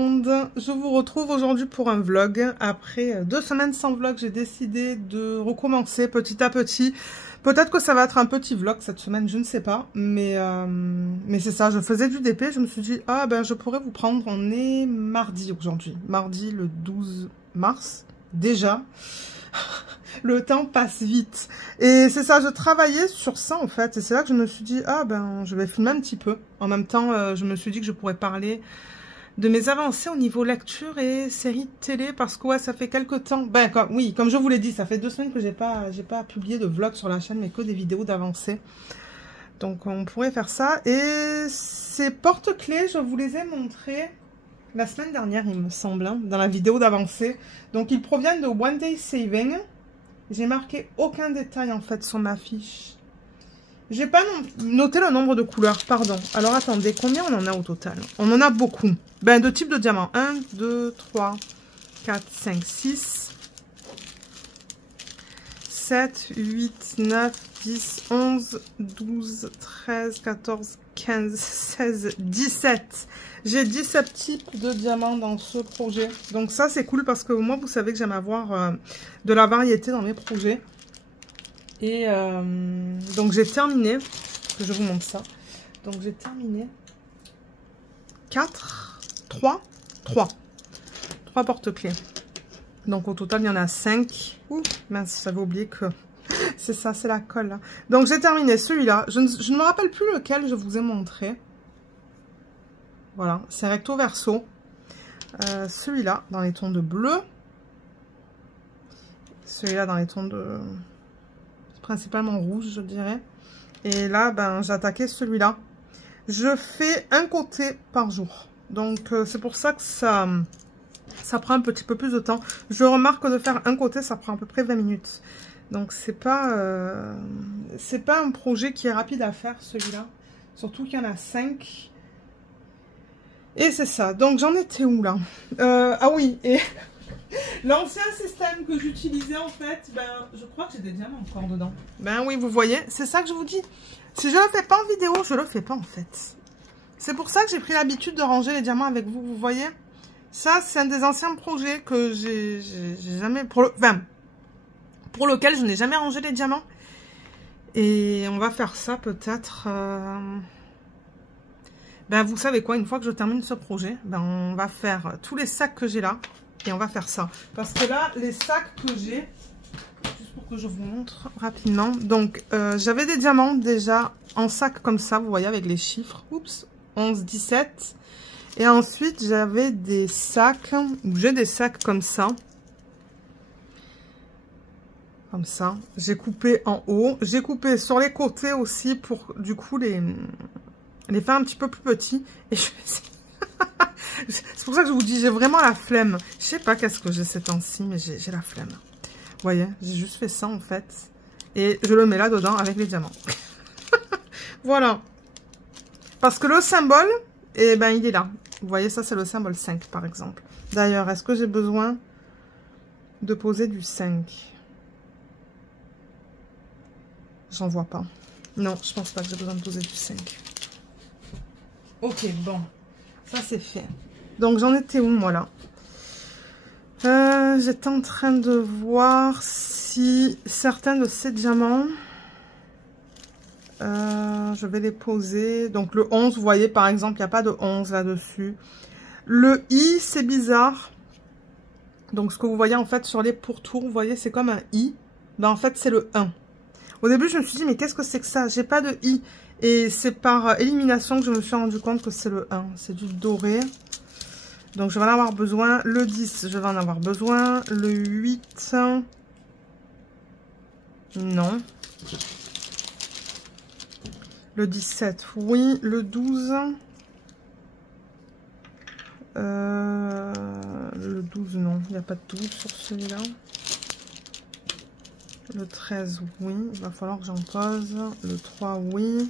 monde, je vous retrouve aujourd'hui pour un vlog. Après 2 semaines sans vlog, j'ai décidé de recommencer petit à petit. Peut-être que ça va être un petit vlog cette semaine, je ne sais pas. Mais c'est ça, je faisais du DP, je me suis dit, ah ben je pourrais vous prendre, on est mardi aujourd'hui. Mardi le 12 mars, déjà. Le temps passe vite. Et c'est ça, je travaillais sur ça en fait. Et c'est là que je me suis dit, ah ben je vais filmer un petit peu. En même temps, je me suis dit que je pourrais parler de mes avancées au niveau lecture et séries télé. Parce que ouais, ça fait quelques temps. Ben oui, comme je vous l'ai dit, ça fait 2 semaines que j'ai pas publié de vlog sur la chaîne, mais que des vidéos d'avancées. Donc on pourrait faire ça. Et ces porte-clés, je vous les ai montrés la semaine dernière, il me semble, hein, dans la vidéo d'avancée. Donc ils proviennent de One Day Saving. J'ai marqué aucun détail en fait sur ma fiche. J'ai pas noté le nombre de couleurs, pardon. Alors attendez, combien on en a au total? On en a beaucoup. Ben de types de diamants. 1, 2, 3, 4, 5, 6, 7, 8, 9, 10, 11, 12, 13, 14, 15, 16, 17. J'ai 17 types de diamants dans ce projet. Donc ça, c'est cool parce que moi, vous savez que j'aime avoir de la variété dans mes projets. Et donc j'ai terminé. Je vous montre ça. Donc j'ai terminé 3 porte-clés. Donc au total, il y en a 5. Ouh, mince, j'avais oublié que... c'est ça, c'est la colle. Là. Donc j'ai terminé celui-là. Je ne me rappelle plus lequel je vous ai montré. Voilà, c'est recto verso. Celui-là, dans les tons de bleu. Celui-là, dans les tons de... principalement rouge, je dirais. Et là, ben, j'ai attaqué celui-là. Je fais un côté par jour. Donc, c'est pour ça que ça prend un petit peu plus de temps. Je remarque que de faire un côté, ça prend à peu près 20 minutes. Donc, c'est pas un projet qui est rapide à faire, celui-là. Surtout qu'il y en a 5. Et c'est ça. Donc, j'en étais où, là? Ah oui, et l'ancien système que j'utilisais, en fait, ben, je crois que j'ai des diamants encore dedans. Ben oui, vous voyez, c'est ça que je vous dis. Si je le fais pas en vidéo, je le fais pas, en fait. C'est pour ça que j'ai pris l'habitude de ranger les diamants avec vous, vous voyez. Ça, c'est un des anciens projets que j'ai jamais... pour lequel je n'ai jamais rangé les diamants. Et on va faire ça peut-être... Ben, vous savez quoi, une fois que je termine ce projet, ben, on va faire tous les sacs que j'ai là. Et on va faire ça. Parce que là, les sacs que j'ai, juste pour que je vous montre rapidement. Donc, j'avais des diamants déjà en sac comme ça, vous voyez, avec les chiffres. Oups, 11, 17. Et ensuite, j'avais des sacs, ou j'ai des sacs comme ça. Comme ça. J'ai coupé en haut. J'ai coupé sur les côtés aussi pour, du coup, les faire un petit peu plus petits. Et je c'est pour ça que je vous dis, j'ai vraiment la flemme. Je sais pas qu'est-ce que j'ai ces temps-ci, mais j'ai la flemme. Vous voyez, j'ai juste fait ça en fait. Et je le mets là-dedans avec les diamants. Voilà. Parce que le symbole, eh ben, il est là. Vous voyez, ça c'est le symbole 5 par exemple. D'ailleurs, est-ce que j'ai besoin de poser du 5? J'en vois pas. Non, je pense pas que j'ai besoin de poser du 5. Ok, bon. Ça, c'est fait. Donc, j'en étais où, moi, là? J'étais en train de voir si certains de ces diamants, je vais les poser. Donc, le 11, vous voyez, par exemple, il n'y a pas de 11 là-dessus. Le I, c'est bizarre. Donc, ce que vous voyez, en fait, sur les pourtours, vous voyez, c'est comme un I. Ben, en fait, c'est le 1. Au début, je me suis dit, mais qu'est-ce que c'est que ça? J'ai pas de I. Et c'est par élimination que je me suis rendu compte que c'est le 1. C'est du doré. Donc, je vais en avoir besoin. Le 10, je vais en avoir besoin. Le 8, non. Le 17, oui. Le 12, le 12, non. Il n'y a pas de 12 sur celui-là. Le 13, oui. Il va falloir que j'en pose. Le 3, oui.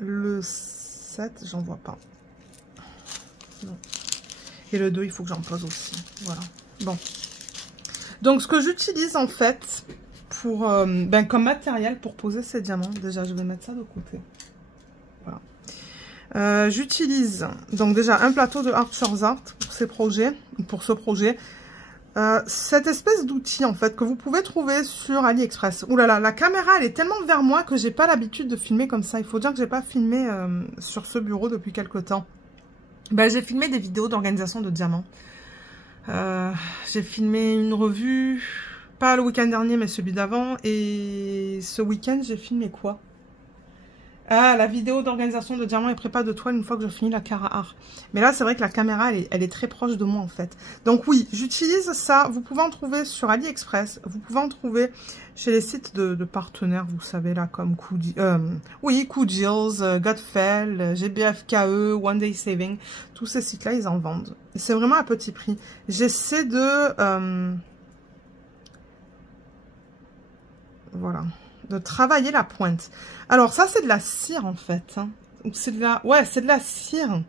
Le 7, j'en vois pas. Non. Et le 2, il faut que j'en pose aussi. Voilà. Bon. Donc, ce que j'utilise en fait pour comme matériel pour poser ces diamants, déjà, je vais mettre ça de côté. Voilà. J'utilise donc déjà un plateau de Archer's Art pour ces projets, pour ce projet. Cette espèce d'outil en fait que vous pouvez trouver sur AliExpress. Ouh là là, la caméra elle est tellement vers moi que j'ai pas l'habitude de filmer comme ça. Il faut dire que j'ai pas filmé sur ce bureau depuis quelque temps. Ben, j'ai filmé des vidéos d'organisation de diamants. J'ai filmé une revue, pas le week-end dernier mais celui d'avant. Et ce week-end j'ai filmé quoi? Ah, la vidéo d'organisation de diamants et prépa de toile une fois que je finis la Cara Art. Mais là, c'est vrai que la caméra, elle est très proche de moi, en fait. Donc oui, j'utilise ça. Vous pouvez en trouver sur AliExpress. Vous pouvez en trouver chez les sites de partenaires, vous savez, là, comme Coodills, Godfell, GBFKE, One Day Saving. Tous ces sites-là, ils en vendent. C'est vraiment à petit prix. J'essaie de... voilà. De travailler la pointe. Alors ça c'est de la cire en fait. Hein. C'est de la... Ouais, c'est de la cire.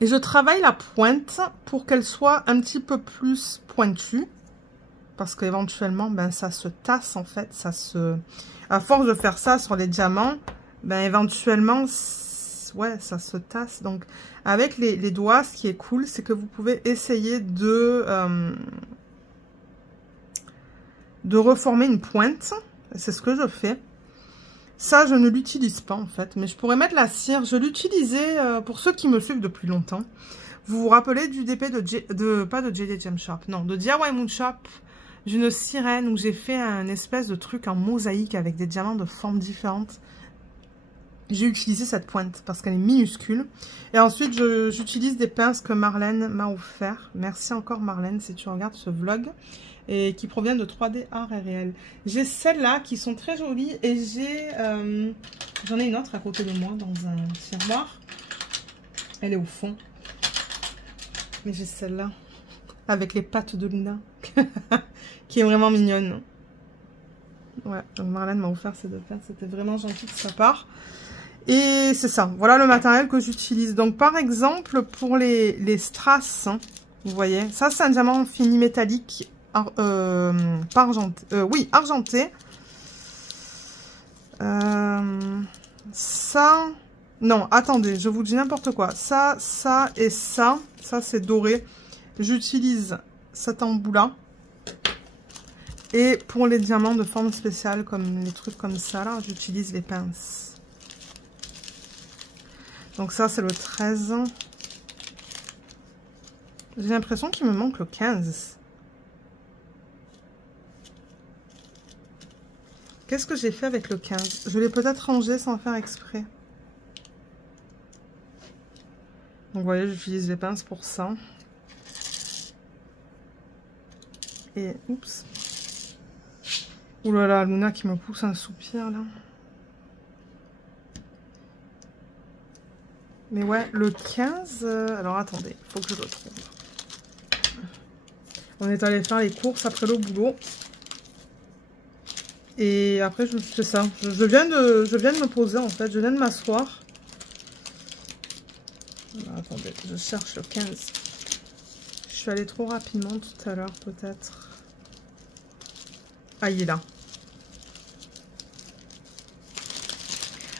Et je travaille la pointe pour qu'elle soit un petit peu plus pointue. Parce qu'éventuellement, ben, ça se tasse en fait. Ça se... À force de faire ça sur les diamants, ben, éventuellement, ouais, ça se tasse. Donc avec les doigts, ce qui est cool, c'est que vous pouvez essayer de reformer une pointe. C'est ce que je fais. Ça, je ne l'utilise pas, en fait. Mais je pourrais mettre la cire. Je l'utilisais, pour ceux qui me suivent depuis longtemps. Vous vous rappelez du DP pas de JD Gem Shop, non, de DIY Moon Shop, d'une sirène où j'ai fait un espèce de truc en mosaïque avec des diamants de formes différentes. J'ai utilisé cette pointe parce qu'elle est minuscule. Et ensuite, j'utilise des pinces que Marlène m'a offert. Merci encore, Marlène, si tu regardes ce vlog. Et qui proviennent de 3D Art et Réel. J'ai celles-là qui sont très jolies et j'en ai une autre à côté de moi dans un tiroir. Elle est au fond. Mais j'ai celle-là avec les pattes de Luna qui est vraiment mignonne. Ouais, donc Marlène m'a offert ces deux paires. C'était vraiment gentil de sa part. Et c'est ça. Voilà le matériel que j'utilise. Donc par exemple pour les strass, hein, vous voyez, ça c'est un diamant fini métallique. Argenté. Ça, non, attendez, je vous dis n'importe quoi. Ça et ça c'est doré. J'utilise cet embout-là. Et pour les diamants de forme spéciale, comme les trucs comme ça, là, j'utilise les pinces. Donc ça, c'est le 13. J'ai l'impression qu'il me manque le 15. Qu'est-ce que j'ai fait avec le 15? Je l'ai peut-être rangé sans faire exprès. Donc vous voyez, j'utilise les pinces pour ça. Et oups. Ouh là là, Luna qui me pousse un soupir là. Mais ouais, le 15... alors attendez, il faut que je le trouve. On est allé faire les courses après le boulot. Et après, je fais ça. Je viens de me poser, en fait. Je viens de m'asseoir. Attendez, je cherche le 15. Je suis allée trop rapidement tout à l'heure, peut-être. Ah, il est là.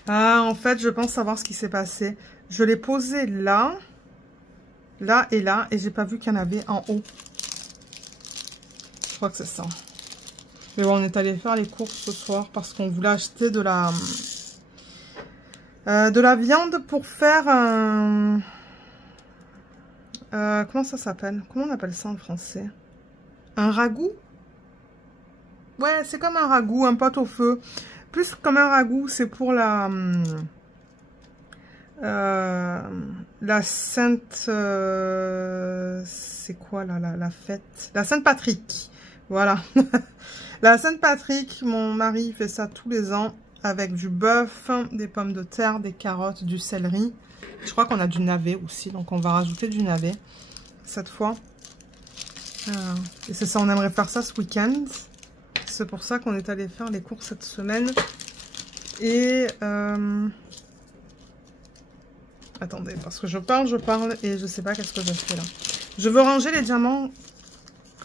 Ah, en fait, je pense savoir ce qui s'est passé. Je l'ai posé là. Là et là. Et j'ai pas vu qu'il y en avait en haut. Je crois que c'est ça. Mais bon, on est allé faire les courses ce soir parce qu'on voulait acheter de la viande pour faire un... comment ça s'appelle? Comment on appelle ça en français? Un ragoût? Ouais, c'est comme un ragoût, un pot au feu. Plus comme un ragoût, c'est pour la Sainte... c'est quoi là, la fête? La Sainte-Patrick. Voilà. La Sainte-Patrick, mon mari fait ça tous les ans avec du bœuf, des pommes de terre, des carottes, du céleri. Je crois qu'on a du navet aussi, donc on va rajouter du navet cette fois. Et c'est ça, on aimerait faire ça ce week-end. C'est pour ça qu'on est allé faire les courses cette semaine. Et... attendez, parce que je parle et je sais pas qu'est-ce que je fais là. Je veux ranger les diamants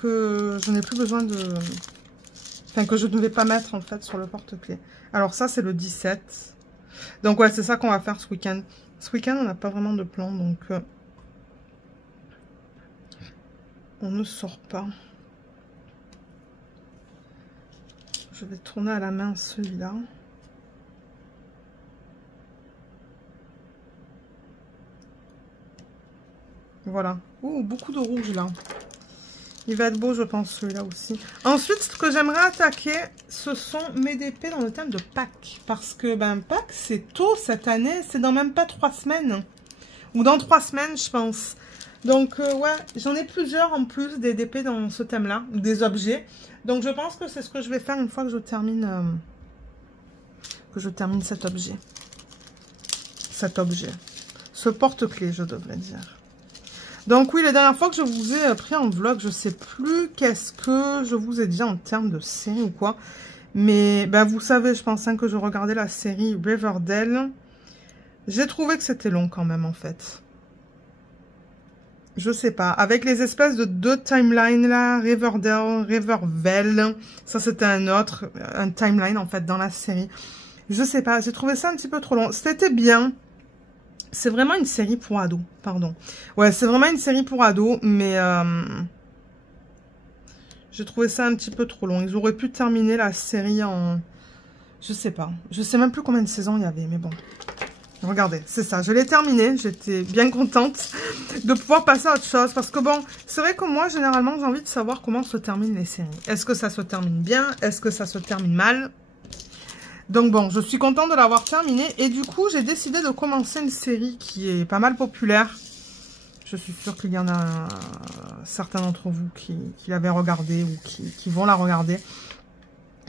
que je n'ai plus besoin de... Enfin, que je ne vais pas mettre en fait sur le porte-clés. Alors ça, c'est le 17. Donc ouais, c'est ça qu'on va faire ce week-end. Ce week-end, on n'a pas vraiment de plan, donc on ne sort pas. Je vais tourner à la main celui-là. Voilà. Ouh, beaucoup de rouge là. Il va être beau, je pense, celui-là aussi. Ensuite, ce que j'aimerais attaquer, ce sont mes DP dans le thème de Pâques. Parce que, ben, Pâques, c'est tôt cette année. C'est dans même pas 3 semaines. Ou dans 3 semaines, je pense. Donc, ouais, j'en ai plusieurs en plus des DP dans ce thème-là. Des objets. Donc, je pense que c'est ce que je vais faire une fois que je termine... cet objet. Cet objet. Ce porte-clés, je devrais dire. Donc oui, la dernière fois que je vous ai pris en vlog, je sais plus qu'est-ce que je vous ai dit en termes de série ou quoi. Mais ben, vous savez, je pense que je regardais la série Riverdale. J'ai trouvé que c'était long quand même en fait. Je sais pas. Avec les espèces de 2 timelines là, Riverdale, Rivervale. Ça c'était un timeline en fait dans la série. Je sais pas, j'ai trouvé ça un petit peu trop long. C'était bien. C'est vraiment une série pour ados, pardon. Ouais, c'est vraiment une série pour ados, mais j'ai trouvé ça un petit peu trop long. Ils auraient pu terminer la série en... Je sais pas. Je sais même plus combien de saisons il y avait, mais bon. Regardez, c'est ça. Je l'ai terminé. J'étais bien contente de pouvoir passer à autre chose. Parce que bon, c'est vrai que moi, généralement, j'ai envie de savoir comment se terminent les séries. Est-ce que ça se termine bien? Est-ce que ça se termine mal? Donc bon, je suis contente de l'avoir terminé. Et du coup, j'ai décidé de commencer une série qui est pas mal populaire. Je suis sûre qu'il y en a certains d'entre vous qui l'avaient regardé ou qui vont la regarder.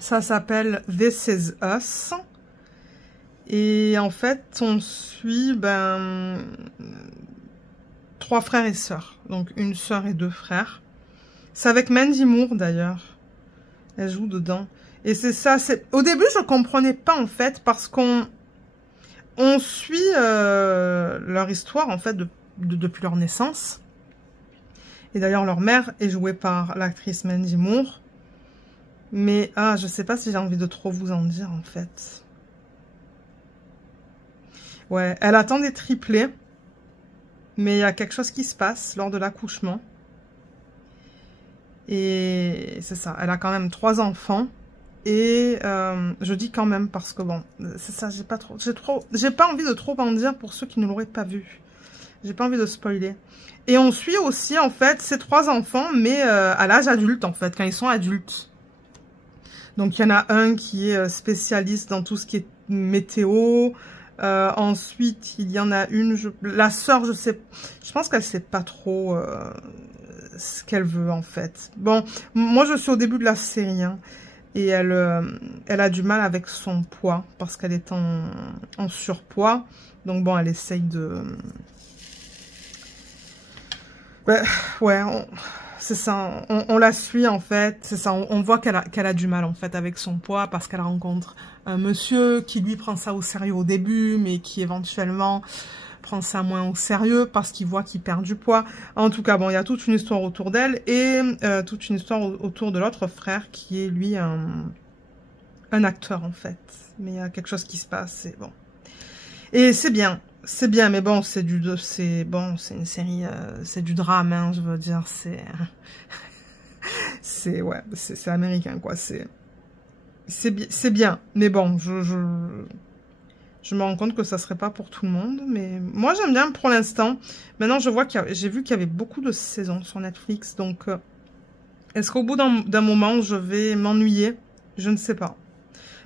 Ça s'appelle This Is Us. Et en fait, on suit 3 frères et sœurs. Donc une sœur et 2 frères. C'est avec Mandy Moore d'ailleurs. Elle joue dedans. Et c'est ça, au début je comprenais pas en fait, parce qu'on suit leur histoire en fait depuis leur naissance. Et d'ailleurs leur mère est jouée par l'actrice Mandy Moore. Mais je sais pas si j'ai envie de trop vous en dire en fait. Ouais, elle attend des triplés. Mais il y a quelque chose qui se passe lors de l'accouchement. Et c'est ça, elle a quand même 3 enfants. Et je dis quand même parce que bon, c'est ça, j'ai pas envie de trop en dire pour ceux qui ne l'auraient pas vu. J'ai pas envie de spoiler. Et on suit aussi en fait ces 3 enfants, mais à l'âge adulte en fait, quand ils sont adultes. Donc il y en a un qui est spécialiste dans tout ce qui est météo. Ensuite il y en a une, la sœur, je pense qu'elle sait pas trop ce qu'elle veut en fait. Bon, moi je suis au début de la série, hein. Et elle a du mal avec son poids, parce qu'elle est en surpoids. Donc bon, elle essaye de... Ouais, c'est ça, on la suit en fait. C'est ça, on voit qu'elle a du mal en fait avec son poids, parce qu'elle rencontre un monsieur qui lui prend ça au sérieux au début, mais qui éventuellement prend ça moins au sérieux parce qu'il voit qu'il perd du poids. En tout cas, bon, il y a toute une histoire autour d'elle et toute une histoire autour de l'autre frère qui est, lui, un acteur, en fait. Mais il y a quelque chose qui se passe, et bon. Et c'est bien, mais bon, c'est une série, c'est du drame, hein, je veux dire, ouais, c'est américain, quoi, c'est bien, mais bon, je me rends compte que ça serait pas pour tout le monde, mais moi j'aime bien pour l'instant. Maintenant j'ai vu qu'il y avait beaucoup de saisons sur Netflix, donc est-ce qu'au bout d'un moment je vais m'ennuyer? Je ne sais pas.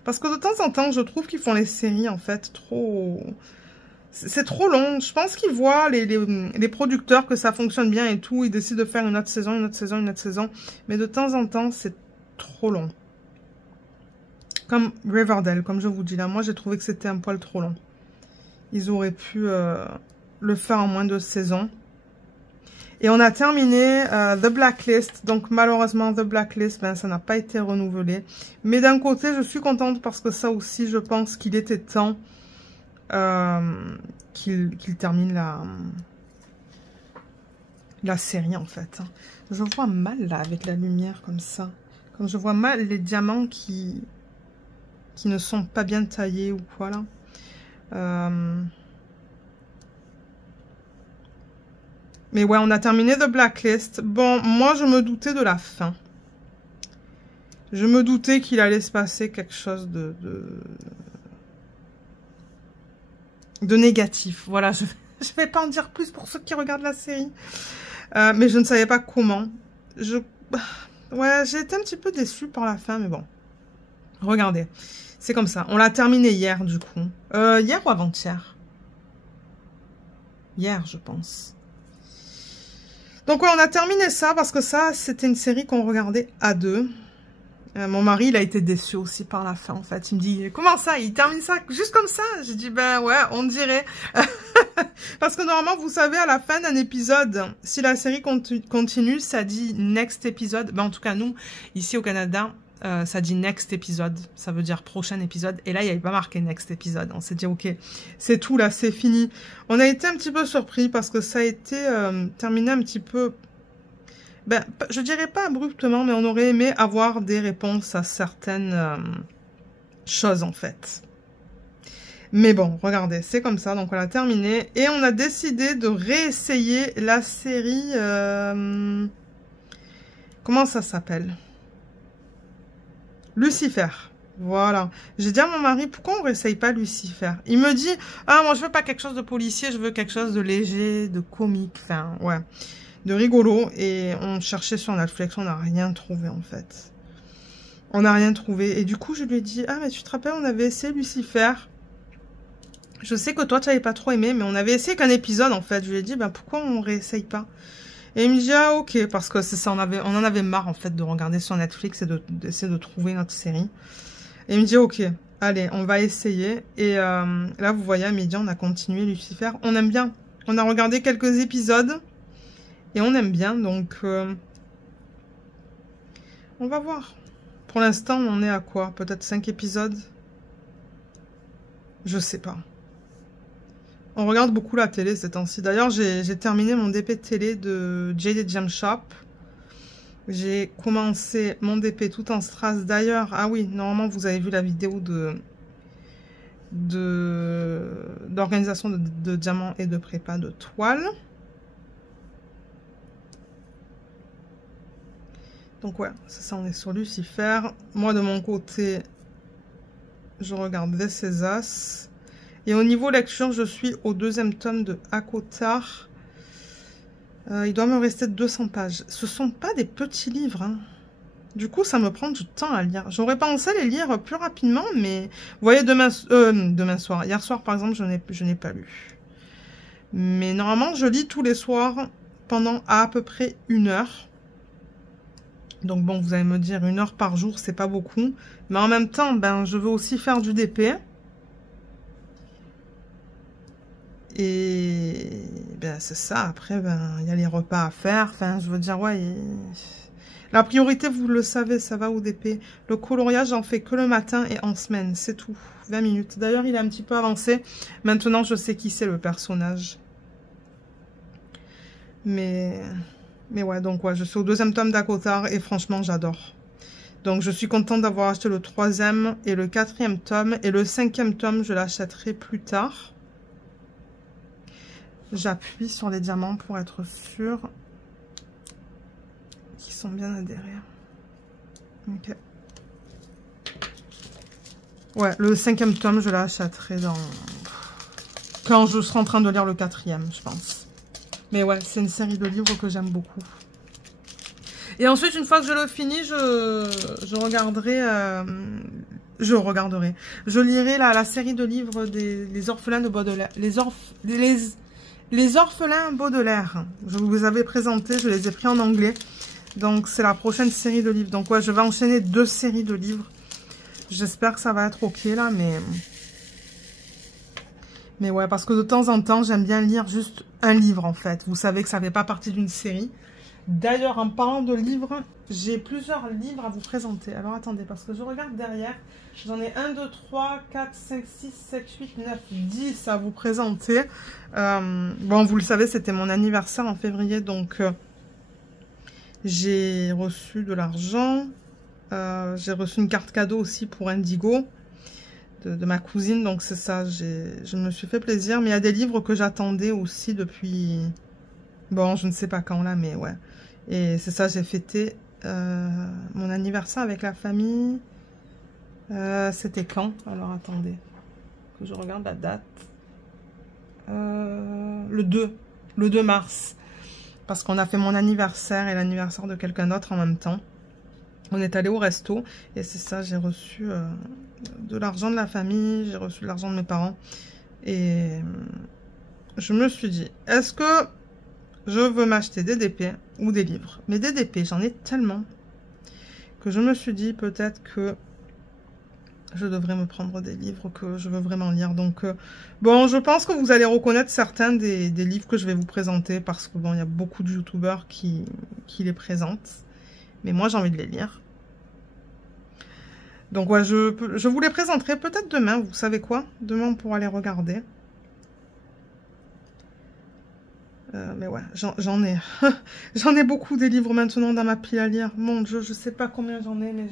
Parce que de temps en temps je trouve qu'ils font les séries en fait trop... C'est trop long. Je pense qu'ils voient les producteurs que ça fonctionne bien et tout, ils décident de faire une autre saison, une autre saison, une autre saison. Mais de temps en temps c'est trop long. Comme Riverdale, comme je vous dis là, moi j'ai trouvé que c'était un poil trop long. Ils auraient pu le faire en moins de saisons. Et on a terminé The Blacklist. Donc malheureusement, The Blacklist, ben, ça n'a pas été renouvelé. Mais d'un côté, je suis contente parce que ça aussi, je pense qu'il était temps qu'il termine la série en fait. Je vois mal là avec la lumière comme ça. Comme je vois mal les diamants qui ne sont pas bien taillés ou quoi là. Mais ouais, on a terminé The Blacklist. Bon, moi, je me doutais de la fin. Je me doutais qu'il allait se passer quelque chose de négatif. Voilà, je vais pas en dire plus pour ceux qui regardent la série. Mais je ne savais pas comment. Ouais, j'ai été un petit peu déçue par la fin, mais bon. Regardez, c'est comme ça. On l'a terminé hier, du coup. Hier ou avant-hier? Hier, je pense. Donc ouais, on a terminé ça, parce que ça, c'était une série qu'on regardait à deux. Mon mari, il a été déçu aussi par la fin, en fait. Il me dit, comment ça? Il termine ça juste comme ça? J'ai dit, ben ouais, on dirait. Parce que normalement, vous savez, à la fin d'un épisode, si la série continue, ça dit next épisode. Ben en tout cas, nous, ici au Canada, ça dit next épisode. Ça veut dire prochain épisode. Et là, il n'y avait pas marqué next épisode. On s'est dit, ok, c'est tout là, c'est fini. On a été un petit peu surpris parce que ça a été terminé un petit peu... Ben, je dirais pas abruptement, mais on aurait aimé avoir des réponses à certaines choses, en fait. Mais bon, regardez, c'est comme ça, donc on l'a terminé. Et on a décidé de réessayer la série... Comment ça s'appelle? Lucifer. Voilà. J'ai dit à mon mari, pourquoi on réessaye pas Lucifer? Il me dit, ah, moi je veux pas quelque chose de policier, je veux quelque chose de léger, de comique, enfin, ouais. De rigolo, et on cherchait sur Netflix, on n'a rien trouvé en fait. On n'a rien trouvé, et du coup je lui ai dit, ah mais tu te rappelles, on avait essayé Lucifer. Je sais que toi tu n'avais pas trop aimé, mais on avait essayé qu'un épisode en fait. Je lui ai dit, ben pourquoi on réessaye pas? Et il me dit, ah ok, parce que c'est ça, on en avait marre en fait de regarder sur Netflix et d'essayer de trouver notre série. Et il me dit, ok, allez, on va essayer. Et là vous voyez, à midi on a continué Lucifer. On aime bien, on a regardé quelques épisodes. Et on aime bien, donc on va voir. Pour l'instant, on est à quoi? Peut-être 5 épisodes? Je sais pas. On regarde beaucoup la télé ces temps-ci. D'ailleurs, j'ai terminé mon DP de télé de JD Jam Shop. J'ai commencé mon DP tout en strass. D'ailleurs, ah oui, normalement, vous avez vu la vidéo d'organisation de diamants et de prépa de toile. Donc ouais, c'est ça, on est sur Lucifer. Moi, de mon côté, je regarde This Is Us. Et au niveau lecture, je suis au 2e tome de ACOTAR. Il doit me rester 200 pages. Ce sont pas des petits livres, hein. Du coup, ça me prend du temps à lire. J'aurais pensé les lire plus rapidement, mais... Vous voyez, demain soir. Hier soir, par exemple, je n'ai pas lu. Mais normalement, je lis tous les soirs pendant à peu près 1 heure. Donc bon, vous allez me dire 1 heure par jour, c'est pas beaucoup. Mais en même temps, ben, je veux aussi faire du DP. Et ben, c'est ça. Après, ben, il y a les repas à faire. Enfin, je veux dire, ouais. La priorité, vous le savez, ça va au DP. Le coloriage, j'en fais que le matin et en semaine. C'est tout. 20 minutes. D'ailleurs, il est un petit peu avancé. Maintenant, je sais qui c'est le personnage. Mais ouais, donc ouais, je suis au 2e tome d'ACOTAR et franchement, j'adore. Donc, je suis contente d'avoir acheté le 3e et le 4e tome. Et le 5e tome, je l'achèterai plus tard. J'appuie sur les diamants pour être sûre qu'ils sont bien adhérés. Ok. Ouais, le 5e tome, je l'achèterai quand je serai en train de lire le 4e, je pense. Mais ouais, c'est une série de livres que j'aime beaucoup. Et ensuite, une fois que je le finis, je regarderai. Je lirai la série de livres des orphelins de Baudelaire. Les orphelins Baudelaire. Je vous avais présenté, je les ai pris en anglais. Donc, c'est la prochaine série de livres. Donc, ouais, je vais enchaîner 2 séries de livres. J'espère que ça va être ok, là, mais ouais, parce que de temps en temps, j'aime bien lire juste un livre, en fait. Vous savez que ça ne fait pas partie d'une série. D'ailleurs, en parlant de livres, j'ai plusieurs livres à vous présenter. Alors, attendez, parce que je regarde derrière. J'en ai 1, 2, 3, 4, 5, 6, 7, 8, 9, 10 à vous présenter. Bon, vous le savez, c'était mon anniversaire en février, donc j'ai reçu de l'argent. J'ai reçu une carte cadeau aussi pour Indigo de ma cousine, donc c'est ça, je me suis fait plaisir. Mais il y a des livres que j'attendais aussi depuis Bon, je ne sais pas quand là, mais ouais. Et c'est ça, j'ai fêté mon anniversaire avec la famille. C'était quand? Alors attendez, que je regarde la date. Le 2 mars. Parce qu'on a fait mon anniversaire et l'anniversaire de quelqu'un d'autre en même temps. On est allé au resto et c'est ça, j'ai reçu de l'argent de la famille, j'ai reçu de l'argent de mes parents. Et je me suis dit, est-ce que je veux m'acheter des DP ou des livres? Mais des DP, j'en ai tellement que je me suis dit peut-être que je devrais me prendre des livres que je veux vraiment lire. Donc, bon, je pense que vous allez reconnaître certains des livres que je vais vous présenter parce que, bon, il y a beaucoup de youtubeurs qui les présentent. Mais moi, j'ai envie de les lire. Donc, ouais, je vous les présenterai peut-être demain. Vous savez quoi? Demain, on pourra les regarder. Mais ouais, j'en ai. J'en ai beaucoup des livres maintenant dans ma pile à lire. Mon Dieu, je sais pas combien j'en ai, mais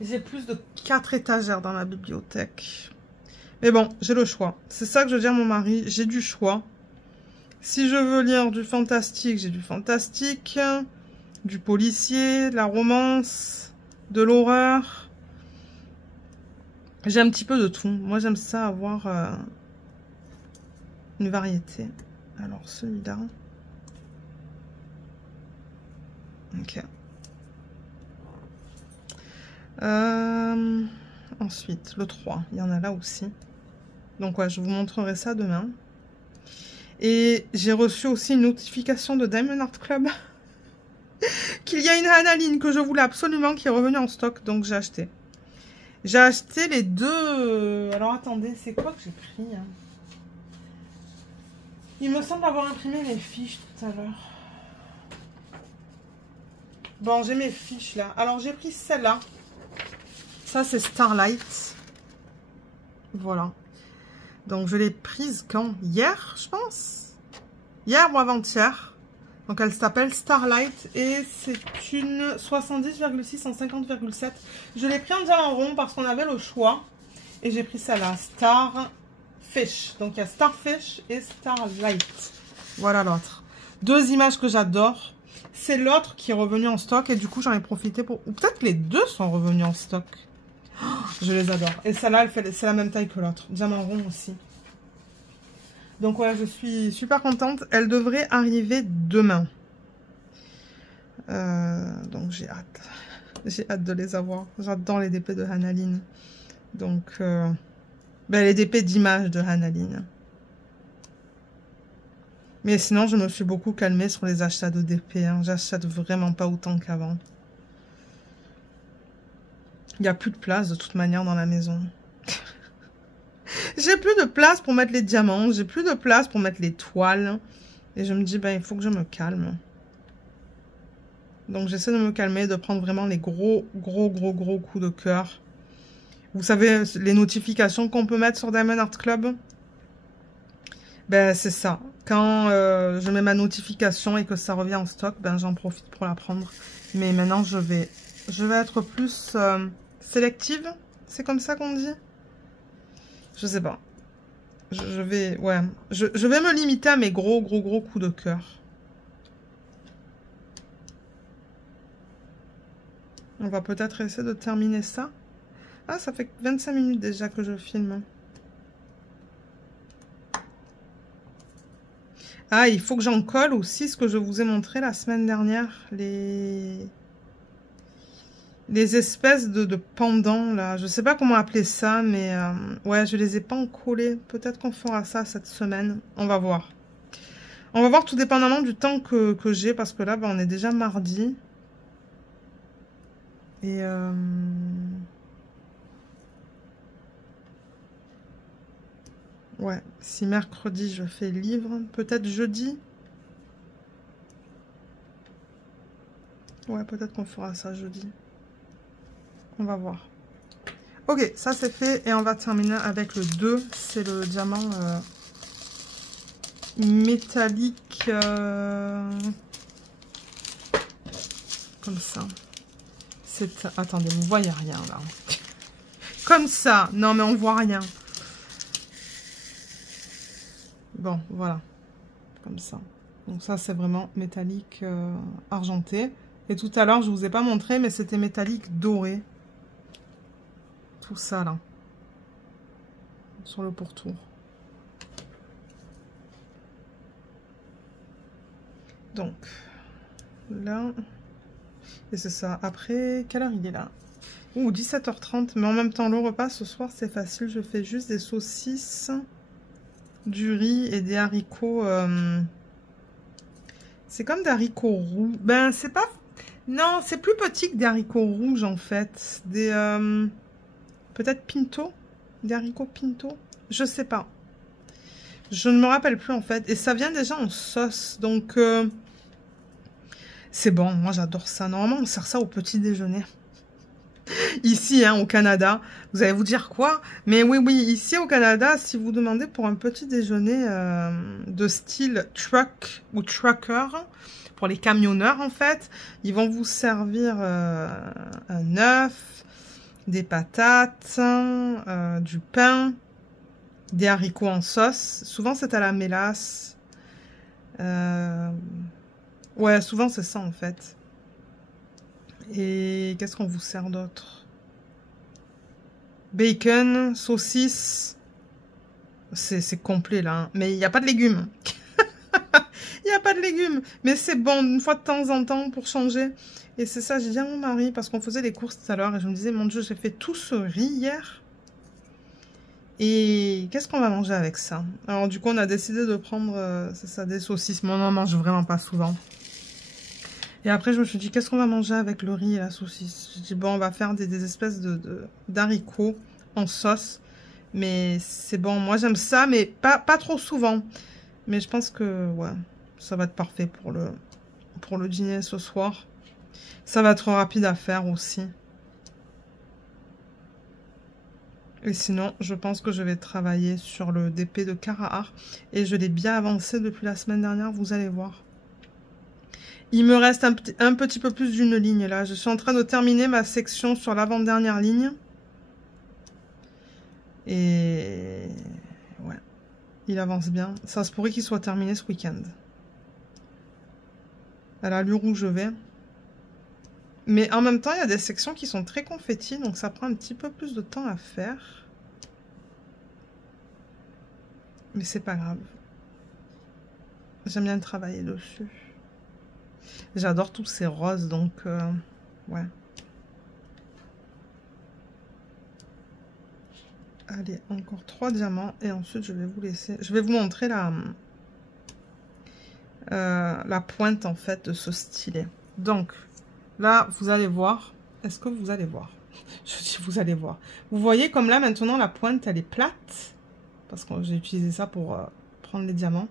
j'ai plus de 4 étagères dans ma bibliothèque. Mais bon, j'ai le choix. C'est ça que je dis à mon mari, j'ai du choix. Si je veux lire du fantastique, j'ai du fantastique, du policier, de la romance, de l'horreur. J'ai un petit peu de tout. Moi, j'aime ça avoir une variété. Alors, celui-là. Ok. Ensuite, le 3. Il y en a là aussi. Donc, ouais, je vous montrerai ça demain. Et j'ai reçu aussi une notification de Diamond Art Club qu'il y a une Hanaline que je voulais absolument qui est revenue en stock. Donc, j'ai acheté. J'ai acheté les deux. Alors, attendez, c'est quoi que j'ai pris hein? Il me semble avoir imprimé les fiches tout à l'heure. Bon, j'ai mes fiches là. Alors, j'ai pris celle-là. Ça, c'est Starlight. Voilà. Donc, je l'ai prise quand? Hier, je pense. Hier ou avant-hier. Donc, elle s'appelle Starlight. Et c'est une 70,6 en 50,7. Je l'ai pris en diamant rond parce qu'on avait le choix. Et j'ai pris celle-là. Starfish. Donc, il y a Starfish et Starlight. Voilà l'autre. Deux images que j'adore. C'est l'autre qui est revenu en stock. Et du coup, j'en ai profité pour... Ou peut-être que les deux sont revenus en stock. Oh, je les adore. Et celle-là, c'est la même taille que l'autre. Diamant rond aussi. Donc ouais, je suis super contente. Elle devrait arriver demain. Donc j'ai hâte. J'ai hâte de les avoir. J'adore les DP de Hanaline. Donc, les DP d'images de Hanaline. Mais sinon, je me suis beaucoup calmée sur les achats de DP. Hein. J'achète vraiment pas autant qu'avant. Il n'y a plus de place de toute manière dans la maison. J'ai plus de place pour mettre les diamants. J'ai plus de place pour mettre les toiles. Et je me dis, il faut que je me calme. Donc j'essaie de me calmer, de prendre vraiment les gros coups de cœur. Vous savez, les notifications qu'on peut mettre sur Diamond Art Club. C'est ça. Quand je mets ma notification et que ça revient en stock, j'en profite pour la prendre. Mais maintenant, je vais être plus... sélective, c'est comme ça qu'on dit? Je sais pas. Je vais me limiter à mes gros coups de cœur. On va peut-être essayer de terminer ça. Ah, ça fait 25 minutes déjà que je filme. Ah, il faut que j'en colle aussi ce que je vous ai montré la semaine dernière. Les espèces de pendants, là. Je sais pas comment appeler ça, mais... ouais, je les ai pas collés. Peut-être qu'on fera ça cette semaine. On va voir. On va voir tout dépendamment du temps que j'ai, parce que là, on est déjà mardi. Et... ouais, si mercredi, je fais livre, peut-être jeudi. Ouais, peut-être qu'on fera ça jeudi. On va voir. Ok, ça c'est fait. Et on va terminer avec le 2. C'est le diamant métallique. Comme ça. Attendez, vous voyez rien là. Comme ça. Non, mais on voit rien. Bon, voilà. comme ça. Donc ça, c'est vraiment métallique argenté. Et tout à l'heure, je vous ai pas montré, mais c'était métallique doré. Tout ça, là. Sur le pourtour. Donc, là... Et c'est ça. Après, quelle heure il est là? Ouh, 17h30. Mais en même temps, le repas, ce soir, c'est facile. Je fais juste des saucisses, du riz et des haricots... C'est comme des haricots roux. Ben, c'est pas... Non, c'est plus petit que des haricots rouges, en fait. Des... Peut-être pinto? Des haricots pinto? Je sais pas. Je ne me rappelle plus, en fait. Et ça vient déjà en sauce. Donc, c'est bon. Moi, j'adore ça. Normalement, on sert ça au petit déjeuner. Ici, hein, au Canada. Vous allez vous dire quoi? Mais oui, oui, ici au Canada, si vous demandez pour un petit déjeuner de style truck ou trucker, pour les camionneurs en fait, ils vont vous servir un œuf, des patates, du pain, des haricots en sauce. Souvent c'est à la mélasse. Ouais, souvent c'est ça en fait. Et qu'est-ce qu'on vous sert d'autre? Bacon, saucisse. C'est complet là. Hein. Mais il n'y a pas de légumes. Il n'y a pas de légumes. Mais c'est bon, une fois de temps en temps pour changer. Et c'est ça, j'ai dit à mon mari, parce qu'on faisait les courses tout à l'heure. Et je me disais, mon Dieu, j'ai fait tout ce riz hier. Et qu'est-ce qu'on va manger avec ça? Alors du coup, on a décidé de prendre, c'est ça, des saucisses. Mais on n'en mange vraiment pas souvent. Et après, je me suis dit, qu'est-ce qu'on va manger avec le riz et la saucisse? Je dis, bon, on va faire des espèces d'haricots en sauce. Mais c'est bon, moi j'aime ça, mais pas trop souvent. Mais je pense que, ouais, ça va être parfait pour le dîner ce soir. Ça va être rapide à faire aussi. Et sinon, je pense que je vais travailler sur le DP de Carahart. Et je l'ai bien avancé depuis la semaine dernière, vous allez voir. Il me reste un petit peu plus d'une ligne là. Je suis en train de terminer ma section sur l'avant-dernière ligne. Et ouais, il avance bien. Ça se pourrait qu'il soit terminé ce week-end. À l'allure où je vais. Mais en même temps, il y a des sections qui sont très confettis. Donc ça prend un petit peu plus de temps à faire. Mais c'est pas grave. J'aime bien travailler dessus. J'adore tous ces roses, donc ouais. Allez, encore 3 diamants et ensuite je vais vous laisser. Je vais vous montrer la pointe en fait de ce stylet. Donc là, vous allez voir. Est-ce que vous allez voir? Je dis vous allez voir. Vous voyez comme là maintenant la pointe elle est plate parce que j'ai utilisé ça pour prendre les diamants.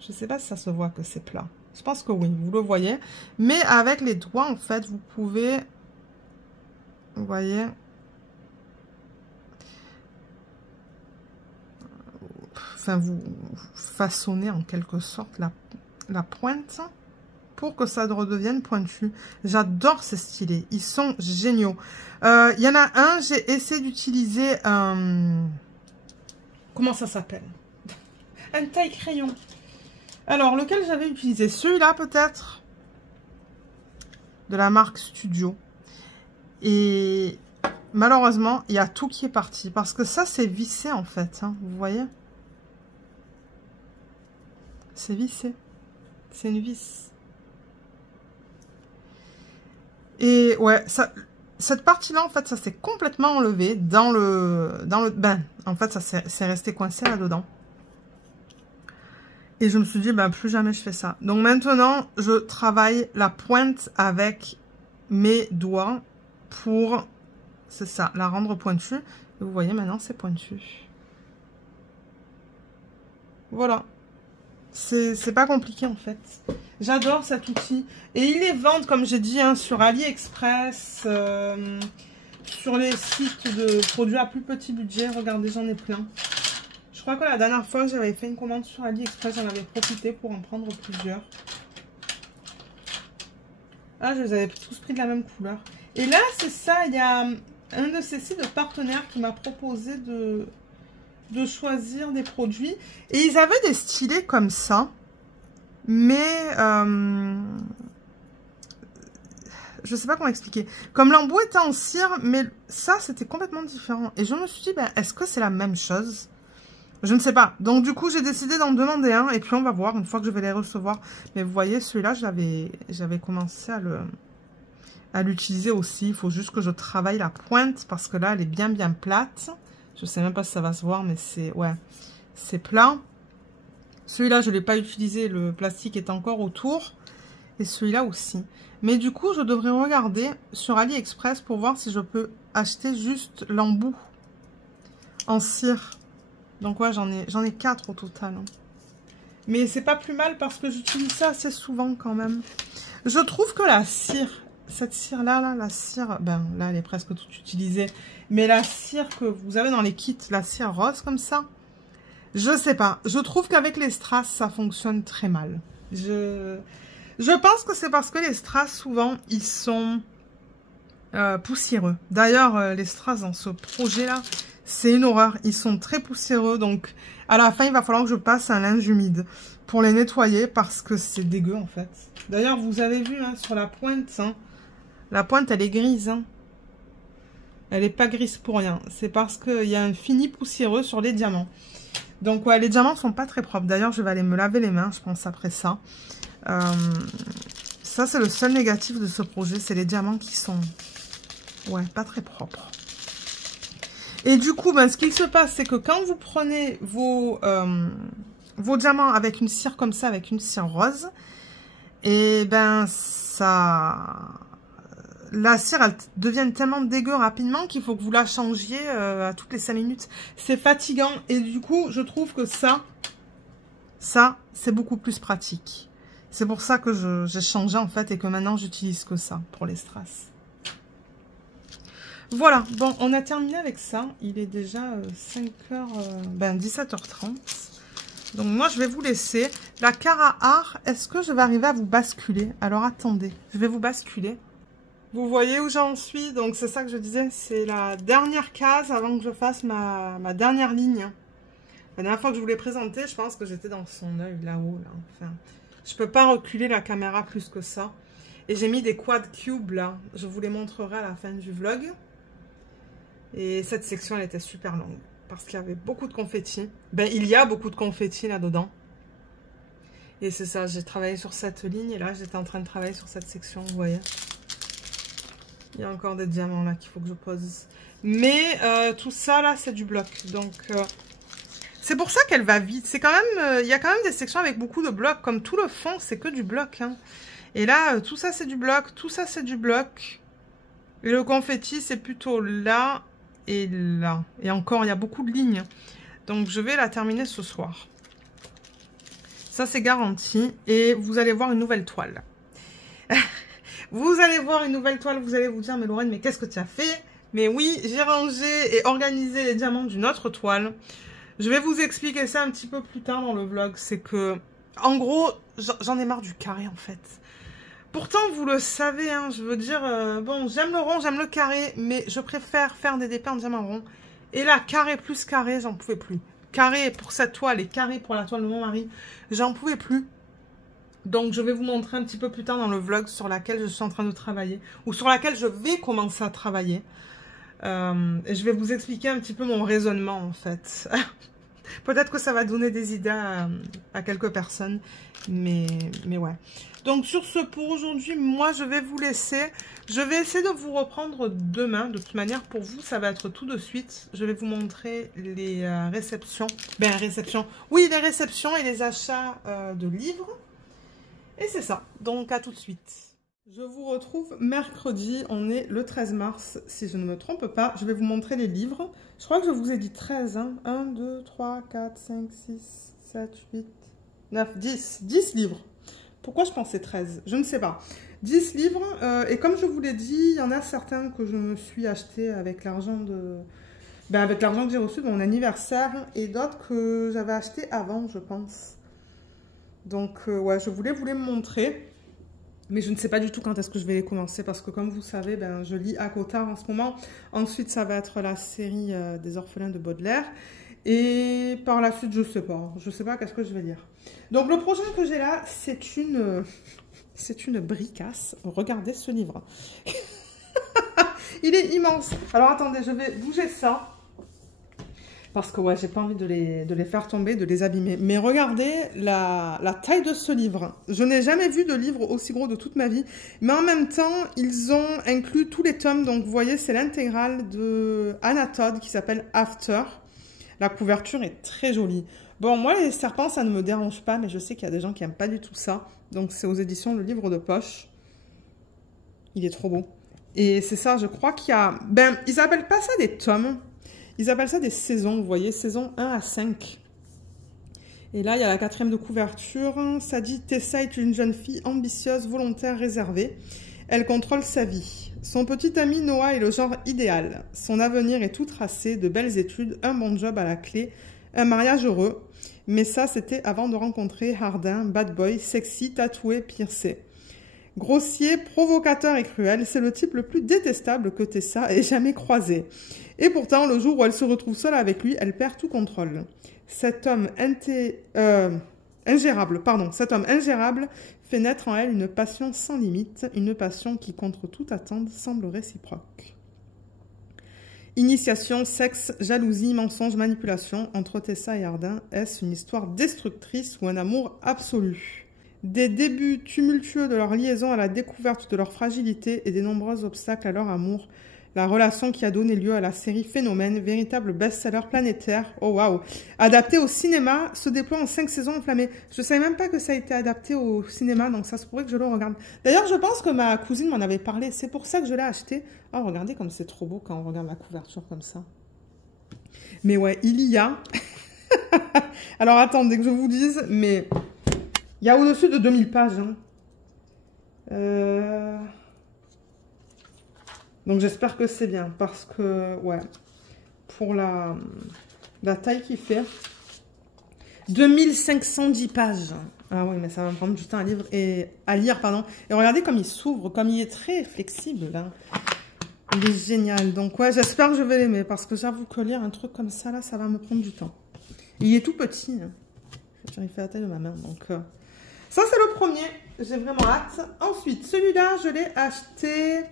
Je sais pas si ça se voit que c'est plat. Je pense que oui, vous le voyez. Mais avec les doigts, en fait, vous pouvez... Vous voyez? Enfin, vous façonnez en quelque sorte la pointe pour que ça redevienne pointu. J'adore ces stylets. Ils sont géniaux. Il y en a un, j'ai essayé d'utiliser un... Comment ça s'appelle? Un taille-crayon. Alors, lequel j'avais utilisé? Celui-là, peut-être. De la marque Studio. Et malheureusement, il y a tout qui est parti. Parce que ça, c'est vissé, en fait. Hein, vous voyez? C'est vissé. C'est une vis. Et ouais, ça, cette partie-là, en fait, ça s'est complètement enlevé dans le bain. En fait, ça c'est resté coincé là-dedans. Et je me suis dit, ben, plus jamais je fais ça. Donc maintenant, je travaille la pointe avec mes doigts pour, c'est ça, la rendre pointue. Et vous voyez, maintenant, c'est pointu. Voilà. C'est pas compliqué, en fait. J'adore cet outil. Et ils les vendent, comme j'ai dit, hein, sur AliExpress, sur les sites de produits à plus petit budget. Regardez, j'en ai plein. Je crois que la dernière fois, j'avais fait une commande sur AliExpress. J'en avais profité pour en prendre plusieurs. Ah, je les avais tous pris de la même couleur. Et là, c'est ça. Il y a un de ces sites de partenaires qui m'a proposé de choisir des produits. Et ils avaient des stylets comme ça. Mais je sais pas comment expliquer. Comme l'embout était en cire, mais ça, c'était complètement différent. Et je me suis dit, ben, est-ce que c'est la même chose? Je ne sais pas. Donc, du coup, j'ai décidé d'en demander un. Et puis, on va voir une fois que je vais les recevoir. Mais vous voyez, celui-là, j'avais commencé à l'utiliser aussi. Il faut juste que je travaille la pointe parce que là, elle est bien, bien plate. Je sais même pas si ça va se voir, mais c'est, ouais, c'est plat. Celui-là, je ne l'ai pas utilisé. Le plastique est encore autour. Et celui-là aussi. Mais du coup, je devrais regarder sur AliExpress pour voir si je peux acheter juste l'embout en cire. Donc ouais, j'en ai 4 au total. Mais c'est pas plus mal parce que j'utilise ça assez souvent quand même. Je trouve que la cire, cette cire-là, la cire, ben là, elle est presque toute utilisée. Mais la cire que vous avez dans les kits, la cire rose comme ça, je sais pas. Je trouve qu'avec les strass, ça fonctionne très mal. Je pense que c'est parce que les strass, souvent, ils sont poussiéreux. D'ailleurs, les strass dans ce projet-là, c'est une horreur. Ils sont très poussiéreux. Donc, à la fin, il va falloir que je passe un linge humide pour les nettoyer parce que c'est dégueu, en fait. D'ailleurs, vous avez vu, hein, sur la pointe, hein, la pointe, elle est grise. Hein. Elle n'est pas grise pour rien. C'est parce qu'il y a un fini poussiéreux sur les diamants. Donc, ouais, les diamants sont pas très propres. D'ailleurs, je vais aller me laver les mains, je pense, après ça. Ça, c'est le seul négatif de ce projet. C'est les diamants qui sont, ouais, pas très propres. Et du coup, ben, ce qu'il se passe, c'est que quand vous prenez vos diamants avec une cire comme ça, avec une cire rose, et ben, la cire, elle devient tellement dégueu rapidement qu'il faut que vous la changiez à toutes les 5 minutes. C'est fatigant. Et du coup, je trouve que ça, c'est beaucoup plus pratique. C'est pour ça que j'ai changé, en fait, et que maintenant, j'utilise que ça pour les strass. Voilà, bon, on a terminé avec ça. Il est déjà 17h30. Donc, moi, je vais vous laisser. La Cara Art, est-ce que je vais arriver à vous basculer? Alors, attendez, je vais vous basculer. Vous voyez où j'en suis? Donc, c'est ça que je disais. C'est la dernière case avant que je fasse ma dernière ligne. La dernière fois que je vous l'ai présenté, je pense que j'étais dans son œil, là-haut. Là. Enfin, je peux pas reculer la caméra plus que ça. Et j'ai mis des quad cubes, là. Je vous les montrerai à la fin du vlog. Et cette section, elle était super longue. Parce qu'il y avait beaucoup de confettis. Ben, il y a beaucoup de confettis là-dedans. Et c'est ça, j'ai travaillé sur cette ligne. Et là, j'étais en train de travailler sur cette section, vous voyez. Il y a encore des diamants là qu'il faut que je pose. Mais tout ça, là, c'est du bloc. Donc, c'est pour ça qu'elle va vite. C'est quand même, il y a quand même des sections avec beaucoup de blocs. Comme tout le fond, c'est que du bloc. Hein. Et là, tout ça, c'est du bloc. Tout ça, c'est du bloc. Et le confetti, c'est plutôt là et là. Et encore, il y a beaucoup de lignes. Donc, je vais la terminer ce soir. Ça, c'est garanti. Et vous allez voir une nouvelle toile. Vous allez voir une nouvelle toile. Vous allez vous dire, mais Lorraine, mais qu'est-ce que tu as fait? Mais oui, j'ai rangé et organisé les diamants d'une autre toile. Je vais vous expliquer ça un petit peu plus tard dans le vlog. C'est que, en gros, j'en ai marre du carré, en fait. Pourtant, vous le savez, hein, je veux dire, bon, j'aime le rond, j'aime le carré, mais je préfère faire des dépêts en diamant rond. Et là, carré plus carré, j'en pouvais plus. Carré pour cette toile et carré pour la toile de mon mari, j'en pouvais plus. Donc, je vais vous montrer un petit peu plus tard dans le vlog sur laquelle je suis en train de travailler, ou sur laquelle je vais commencer à travailler. Et je vais vous expliquer un petit peu mon raisonnement, en fait. Peut-être que ça va donner des idées à quelques personnes, mais ouais. Donc, sur ce, pour aujourd'hui, moi, je vais vous laisser. Je vais essayer de vous reprendre demain. De toute manière, pour vous, ça va être tout de suite. Je vais vous montrer les réceptions. Ben, réceptions. Oui, les réceptions et les achats de livres. Et c'est ça. Donc, à tout de suite. Je vous retrouve mercredi. On est le 13 mars, si je ne me trompe pas. Je vais vous montrer les livres. Je crois que je vous ai dit 13. Hein. 1, 2, 3, 4, 5, 6, 7, 8, 9, 10. 10 livres. Pourquoi je pensais 13? Je ne sais pas. 10 livres. Et comme je vous l'ai dit, il y en a certains que je me suis acheté avec l'argent de... Ben, avec l'argent que j'ai reçu de mon anniversaire. Et d'autres que j'avais acheté avant, je pense. Donc, ouais, je voulais vous les montrer. Mais je ne sais pas du tout quand est-ce que je vais les commencer. Parce que comme vous savez, ben, je lis Akotard en ce moment. Ensuite, ça va être la série des orphelins de Baudelaire. Et par la suite, je sais pas qu'est-ce que je vais lire. Donc le prochain que j'ai là, c'est une bricasse. Regardez ce livre. Il est immense. Alors attendez, je vais bouger ça. Parce que ouais, j'ai pas envie de les faire tomber, de les abîmer. Mais regardez la taille de ce livre. Je n'ai jamais vu de livre aussi gros de toute ma vie. Mais en même temps, ils ont inclus tous les tomes. Donc vous voyez, c'est l'intégrale de Anna Todd qui s'appelle After. La couverture est très jolie. Bon, moi, les serpents, ça ne me dérange pas. Mais je sais qu'il y a des gens qui n'aiment pas du tout ça. Donc c'est aux éditions Le Livre de Poche. Il est trop beau. Et c'est ça, je crois qu'il y a... Ben, ils appellent pas ça des tomes. Ils appellent ça des saisons, vous voyez, saison 1 à 5. Et là, il y a la 4e de couverture. Ça dit « Tessa est une jeune fille ambitieuse, volontaire, réservée. Elle contrôle sa vie. Son petit ami Noah est le genre idéal. Son avenir est tout tracé, de belles études, un bon job à la clé, un mariage heureux. Mais ça, c'était avant de rencontrer Hardin, bad boy, sexy, tatoué, piercé. Grossier, provocateur et cruel, c'est le type le plus détestable que Tessa ait jamais croisé. Et pourtant, le jour où elle se retrouve seule avec lui, elle perd tout contrôle. Cet homme ingérable fait naître en elle une passion sans limite, une passion qui, contre toute attente, semble réciproque. Initiation, sexe, jalousie, mensonge, manipulation, entre Tessa et Hardin, est-ce une histoire destructrice ou un amour absolu ? Des débuts tumultueux de leur liaison à la découverte de leur fragilité et des nombreux obstacles à leur amour, la relation qui a donné lieu à la série Phénomène, véritable best-seller planétaire, oh waouh, adapté au cinéma, se déploie en 5 saisons enflammées. Je ne savais même pas que ça a été adapté au cinéma, donc ça se pourrait que je le regarde. D'ailleurs, je pense que ma cousine m'en avait parlé, c'est pour ça que je l'ai acheté. Oh, regardez comme c'est trop beau quand on regarde la couverture comme ça. Mais ouais, il y a... Alors attendez que je vous dise, mais... Il y a au-dessus de 2000 pages. Hein. Donc j'espère que c'est bien. Parce que, ouais, pour la taille qu'il fait, 2510 pages. Ah oui, mais ça va me prendre du temps à lire. Et regardez comme il s'ouvre, comme il est très flexible. Là. Il est génial. Donc ouais, j'espère que je vais l'aimer. Parce que j'avoue que lire un truc comme ça, là, ça va me prendre du temps. Il est tout petit. Hein. Il fait la taille de ma main. Donc... Ça, c'est le premier. J'ai vraiment hâte. Ensuite, celui-là, je l'ai acheté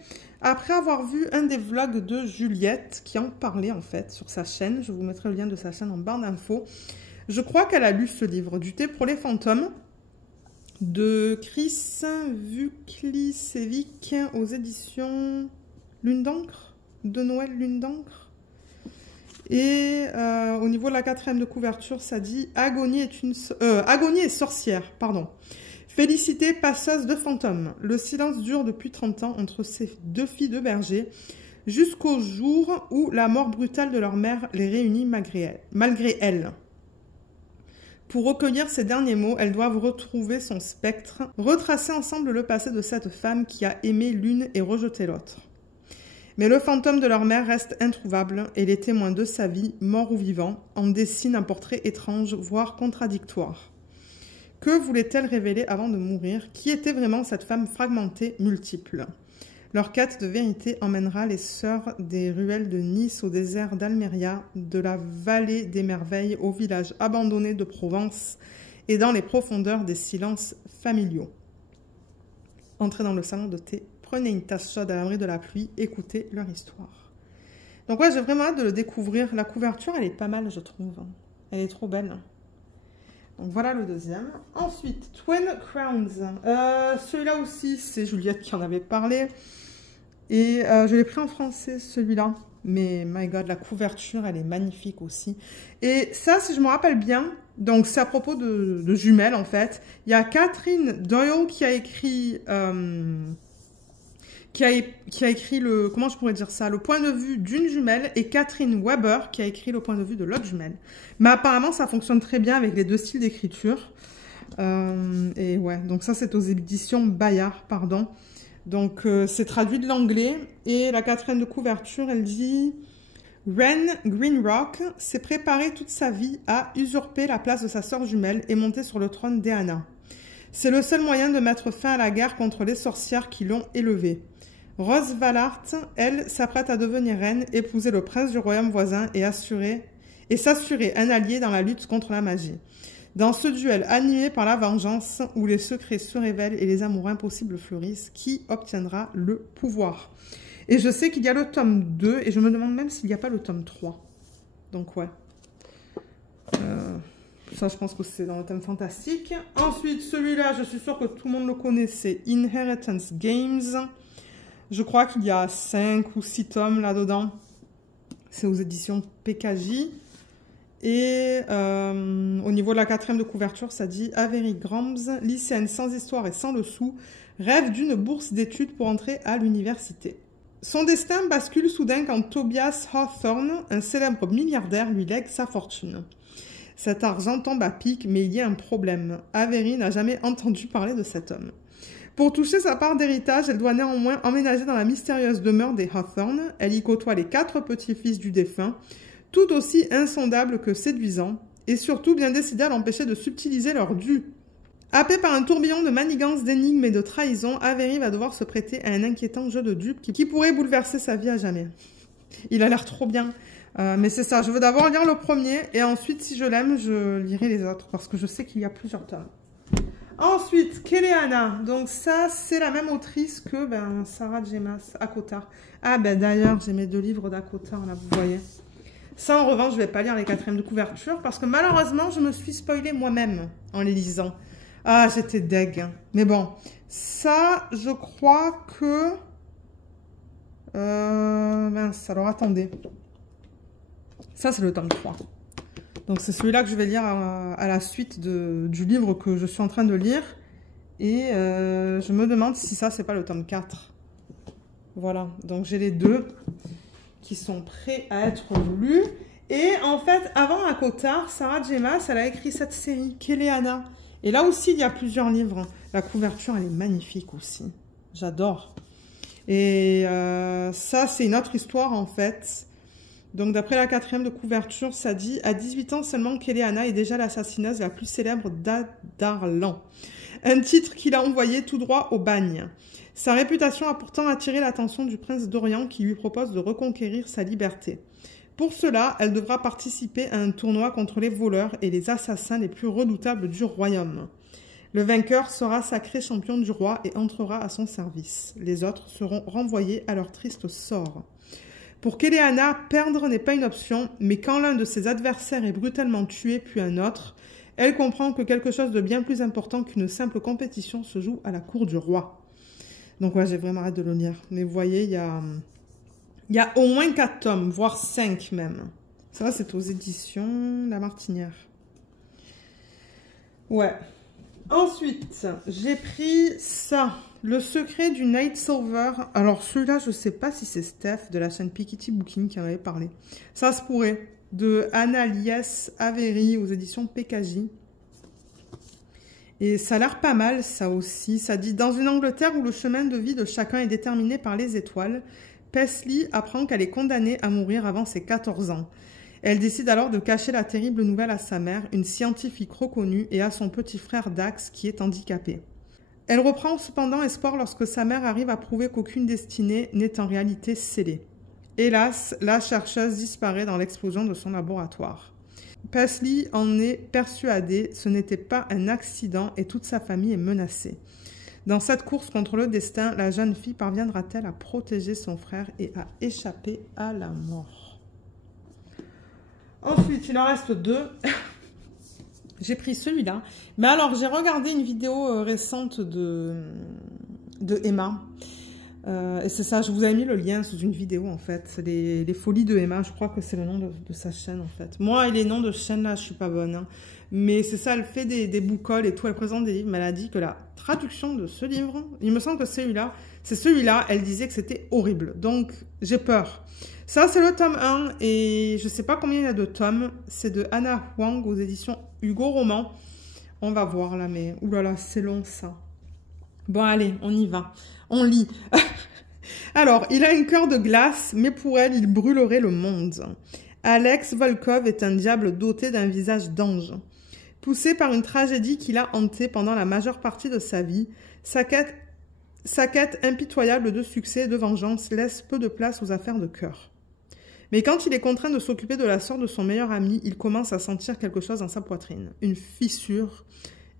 après avoir vu un des vlogs de Juliette qui en parlait, en fait, sur sa chaîne. Je vous mettrai le lien de sa chaîne en barre d'infos. Je crois qu'elle a lu ce livre, Du thé pour les fantômes, de Chris Vuklicevic aux éditions Lune d'encre, de Noël Lune d'encre. Et au niveau de la 4e de couverture, ça dit « Agonie est sorcière, pardon. Félicité passeuse de fantômes. Le silence dure depuis 30 ans entre ces deux filles de berger, jusqu'au jour où la mort brutale de leur mère les réunit malgré elles. Pour recueillir ces derniers mots, elles doivent retrouver son spectre, retracer ensemble le passé de cette femme qui a aimé l'une et rejeté l'autre. Mais le fantôme de leur mère reste introuvable et les témoins de sa vie, morts ou vivants, en dessinent un portrait étrange, voire contradictoire. Que voulait-elle révéler avant de mourir? Qui était vraiment cette femme fragmentée, multiple? Leur quête de vérité emmènera les sœurs des ruelles de Nice au désert d'Almeria, de la vallée des merveilles au village abandonné de Provence et dans les profondeurs des silences familiaux. Entrez dans le salon de thé. Prenez une tasse chaude à l'abri de la pluie, écoutez leur histoire. Donc ouais, j'ai vraiment hâte de le découvrir. La couverture, elle est pas mal, je trouve. Elle est trop belle. Donc voilà le deuxième. Ensuite, Twin Crowns. Celui-là aussi, c'est Juliette qui en avait parlé. Et je l'ai pris en français, celui-là. Mais my God, la couverture, elle est magnifique aussi. Et ça, si je me rappelle bien, donc c'est à propos de jumelles, en fait. Il y a Catherine Doyle qui a écrit... qui a écrit le, comment je pourrais dire ça, le point de vue d'une jumelle, et Catherine Weber qui a écrit le point de vue de l'autre jumelle. Mais apparemment, ça fonctionne très bien avec les deux styles d'écriture. Et ouais, donc ça, c'est aux éditions Bayard, pardon. Donc, c'est traduit de l'anglais. Et la 4e de couverture, elle dit... Ren Greenrock s'est préparé toute sa vie à usurper la place de sa sœur jumelle et monter sur le trône d'Eanna. C'est le seul moyen de mettre fin à la guerre contre les sorcières qui l'ont élevée. Rose Valart, elle, s'apprête à devenir reine, épouser le prince du royaume voisin et et s'assurer un allié dans la lutte contre la magie. Dans ce duel animé par la vengeance, où les secrets se révèlent et les amours impossibles fleurissent, qui obtiendra le pouvoir? Et je sais qu'il y a le tome 2, et je me demande même s'il n'y a pas le tome 3. Donc ouais. Ça, je pense que c'est dans le thème fantastique. Ensuite, celui-là, je suis sûre que tout le monde le connaît, c'est Inheritance Games. Je crois qu'il y a 5 ou 6 tomes là-dedans. C'est aux éditions PKJ. Et au niveau de la 4e de couverture, ça dit Avery Grams, lycéenne sans histoire et sans le sou, rêve d'une bourse d'études pour entrer à l'université. Son destin bascule soudain quand Tobias Hawthorne, un célèbre milliardaire, lui lègue sa fortune. Cet argent tombe à pic, mais il y a un problème. Avery n'a jamais entendu parler de cet homme. Pour toucher sa part d'héritage, elle doit néanmoins emménager dans la mystérieuse demeure des Hawthorne. Elle y côtoie les 4 petits-fils du défunt, tout aussi insondables que séduisants, et surtout bien décidés à l'empêcher de subtiliser leur dû. Happé par un tourbillon de manigances, d'énigmes et de trahisons, Avery va devoir se prêter à un inquiétant jeu de dupes qui pourrait bouleverser sa vie à jamais. Il a l'air trop bien. Mais c'est ça, je veux d'abord lire le premier, et ensuite, si je l'aime, je lirai les autres, parce que je sais qu'il y a plusieurs tomes. Ensuite, Keleana. Donc ça, c'est la même autrice que Sarah J. Maas, Akotar. Ah d'ailleurs, j'ai mes 2 livres d'Akotar, là, vous voyez. Ça, en revanche, je ne vais pas lire les 4e de couverture, parce que malheureusement, je me suis spoilée moi-même en les lisant. Ah, j'étais deg. Mais bon, ça, je crois que... mince, alors attendez. Ça, c'est le tome 3. Donc, c'est celui-là que je vais lire à la suite du livre que je suis en train de lire. Et je me demande si ça, c'est pas le tome 4. Voilà. Donc, j'ai les 2 qui sont prêts à être lus. Et en fait, avant Akotar, Sarah J. Maas, elle a écrit cette série, Keleana. Et là aussi, il y a plusieurs livres. La couverture, elle est magnifique aussi. J'adore. Et ça, c'est une autre histoire, en fait. Donc, d'après la 4e de couverture, ça dit « À 18 ans seulement, Keleana est déjà l'assassineuse la plus célèbre d'Adarlan. » Un titre qu'il a envoyé tout droit au bagne. Sa réputation a pourtant attiré l'attention du prince d'Orient qui lui propose de reconquérir sa liberté. Pour cela, elle devra participer à un tournoi contre les voleurs et les assassins les plus redoutables du royaume. Le vainqueur sera sacré champion du roi et entrera à son service. Les autres seront renvoyés à leur triste sort. Pour Keleana, perdre n'est pas une option, mais quand l'un de ses adversaires est brutalement tué puis un autre, elle comprend que quelque chose de bien plus important qu'une simple compétition se joue à la cour du roi. Donc ouais, j'ai vraiment hâte de le lire. Mais vous voyez, il y a au moins 4 tomes, voire 5 même. Ça, c'est aux éditions La Martinière. Ouais. Ensuite, j'ai pris ça. Le secret du Night Silver. Alors, celui-là, je ne sais pas si c'est Steph de la chaîne Piketty Booking qui en avait parlé. Ça se pourrait. De Anna-Lies Avery aux éditions PKJ. Et ça a l'air pas mal, ça aussi. Ça dit « Dans une Angleterre où le chemin de vie de chacun est déterminé par les étoiles, Paisley apprend qu'elle est condamnée à mourir avant ses 14 ans. Elle décide alors de cacher la terrible nouvelle à sa mère, une scientifique reconnue, et à son petit frère Dax, qui est handicapé. Elle reprend cependant espoir lorsque sa mère arrive à prouver qu'aucune destinée n'est en réalité scellée. Hélas, la chercheuse disparaît dans l'explosion de son laboratoire. Paisley en est persuadée, ce n'était pas un accident et toute sa famille est menacée. Dans cette course contre le destin, la jeune fille parviendra-t-elle à protéger son frère et à échapper à la mort? Ensuite, il en reste 2. J'ai pris celui-là. Mais alors, j'ai regardé une vidéo récente de Emma. Et c'est ça, je vous ai mis le lien sous une vidéo, en fait. Les folies de Emma, je crois que c'est le nom de sa chaîne, en fait. Moi, et les noms de chaîne, là, je suis pas bonne. Hein. Mais c'est ça, elle fait des boucoles et tout, elle présente des livres. Mais elle a dit que la traduction de ce livre, il me semble que c'est celui-là, elle disait que c'était horrible. Donc, j'ai peur. Ça, c'est le tome 1 et je sais pas combien il y a de tomes. C'est de Anna Huang aux éditions Hugo Roman. On va voir là, mais oulala, c'est long ça. Bon, allez, on y va. On lit. Alors, il a un cœur de glace, mais pour elle, il brûlerait le monde. Alex Volkov est un diable doté d'un visage d'ange. Poussé par une tragédie qui l'a hanté pendant la majeure partie de sa vie, sa quête impitoyable de succès et de vengeance laisse peu de place aux affaires de cœur. Mais quand il est contraint de s'occuper de la sœur de son meilleur ami, il commence à sentir quelque chose dans sa poitrine. Une fissure,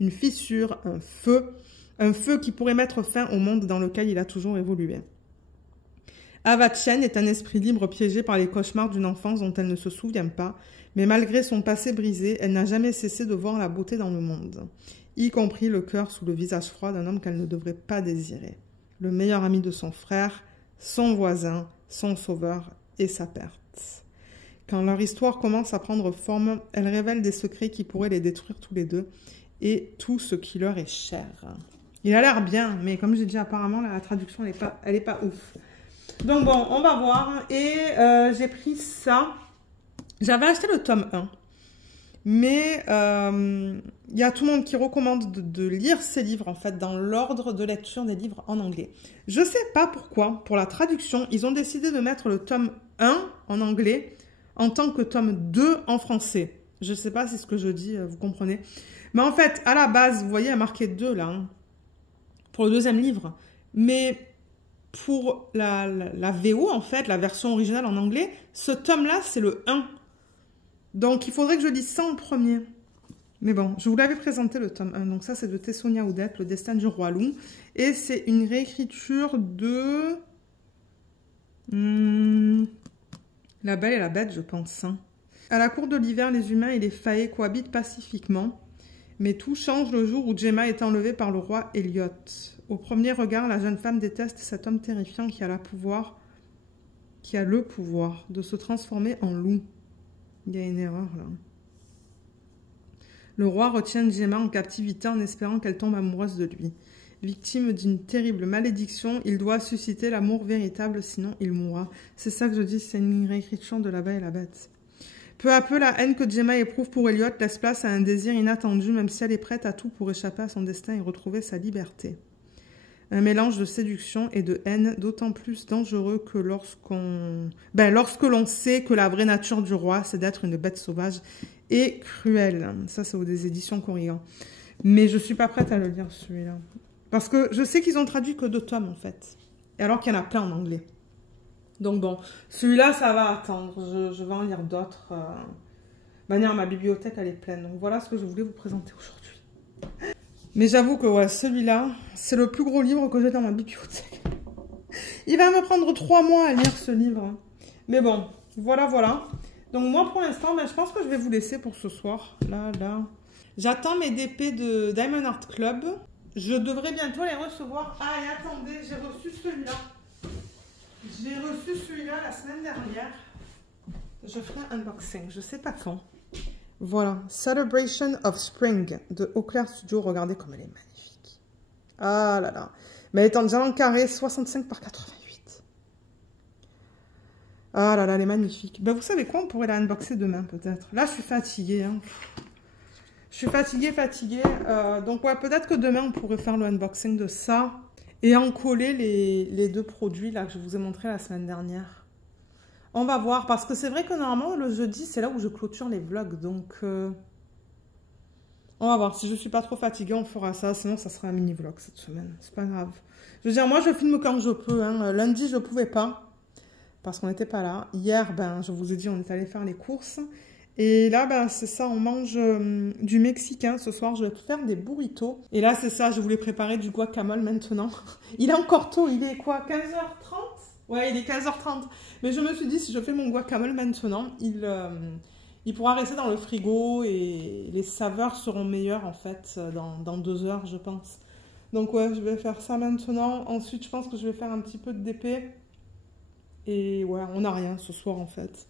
un feu qui pourrait mettre fin au monde dans lequel il a toujours évolué. Ava Chen est un esprit libre piégé par les cauchemars d'une enfance dont elle ne se souvient pas, mais malgré son passé brisé, elle n'a jamais cessé de voir la beauté dans le monde, y compris le cœur sous le visage froid d'un homme qu'elle ne devrait pas désirer. Le meilleur ami de son frère, son voisin, son sauveur et sa perte. Quand leur histoire commence à prendre forme, elle révèle des secrets qui pourraient les détruire tous les deux et tout ce qui leur est cher. Il a l'air bien, mais comme j'ai dit, apparemment, la traduction, elle est pas ouf. Donc bon, on va voir. Et j'ai pris ça. J'avais acheté le tome 1. Mais il y a tout le monde qui recommande de lire ces livres, en fait, dans l'ordre de lecture des livres en anglais. Je sais pas pourquoi, pour la traduction, ils ont décidé de mettre le tome 1 en anglais en tant que tome 2 en français. Je sais pas si ce que je dis, vous comprenez. Mais en fait, à la base, vous voyez, il y a marqué 2 là, hein, pour le deuxième livre. Mais pour la VO, en fait, la version originale en anglais, ce tome-là, c'est le 1. Donc, il faudrait que je lise ça en premier. Mais bon, je vous l'avais présenté, le tome 1. Donc ça, c'est de Tessonia Oudet, Le destin du roi loup. Et c'est une réécriture de... La Belle et la Bête, je pense. Hein. À la cour de l'hiver, les humains et les faées cohabitent pacifiquement. Mais tout change le jour où Gemma est enlevée par le roi Elliot. Au premier regard, la jeune femme déteste cet homme terrifiant qui a le pouvoir de se transformer en loup. Il y a une erreur là. Le roi retient Gemma en captivité en espérant qu'elle tombe amoureuse de lui. Victime d'une terrible malédiction, il doit susciter l'amour véritable, sinon il mourra. C'est ça que je dis, c'est une réécriture de La Belle et la Bête. Peu à peu, la haine que Gemma éprouve pour Elliot laisse place à un désir inattendu, même si elle est prête à tout pour échapper à son destin et retrouver sa liberté. Un mélange de séduction et de haine d'autant plus dangereux que lorsque l'on sait que la vraie nature du roi, c'est d'être une bête sauvage et cruelle. Ça, c'est des éditions Corrigan. Mais je suis pas prête à le lire, celui-là. Parce que je sais qu'ils ont traduit que 2 tomes, en fait. Et alors qu'il y en a plein en anglais. Donc bon, celui-là, ça va attendre. Je vais en lire d'autres. De manière, ma bibliothèque, elle est pleine. Donc voilà ce que je voulais vous présenter aujourd'hui. Mais j'avoue que ouais, celui-là, c'est le plus gros livre que j'ai dans ma bibliothèque. Il va me prendre 3 mois à lire ce livre. Mais bon, voilà. Donc moi, pour l'instant, je pense que je vais vous laisser pour ce soir. Là. J'attends mes DP de Diamond Art Club. Je devrais bientôt les recevoir. Ah, et attendez, j'ai reçu celui-là. La semaine dernière. Je ferai un unboxing, je sais pas quand. Voilà, Celebration of Spring de Eau Claire Studio. Regardez comme elle est magnifique. Ah là là. Mais elle est en diamant carré 65 par 88. Ah là là, elle est magnifique. Ben, vous savez quoi, on pourrait la unboxer demain peut-être. Là, je suis fatiguée. Hein. Je suis fatiguée. Donc ouais, peut-être que demain, on pourrait faire le unboxing de ça. Et en coller les 2 produits là que je vous ai montré la semaine dernière. On va voir, parce que c'est vrai que normalement, le jeudi, c'est là où je clôture les vlogs. Donc, on va voir. Si je suis pas trop fatiguée, on fera ça. Sinon, ça sera un mini-vlog cette semaine. C'est pas grave. Je veux dire, moi, je filme quand je peux. Hein. Lundi, je pouvais pas, parce qu'on n'était pas là. Hier, je vous ai dit, on est allé faire les courses. Et là, c'est ça, on mange du mexicain. Ce soir, je vais faire des burritos. Et là, c'est ça, je voulais préparer du guacamole maintenant. Il est encore tôt, il est quoi, 15h30 ? Ouais, il est 15h30. Mais je me suis dit, si je fais mon guacamole maintenant, il pourra rester dans le frigo et les saveurs seront meilleures, en fait, dans 2 heures, je pense. Donc, ouais, je vais faire ça maintenant. Ensuite, je pense que je vais faire un petit peu de DP. Et ouais, on n'a rien ce soir, en fait.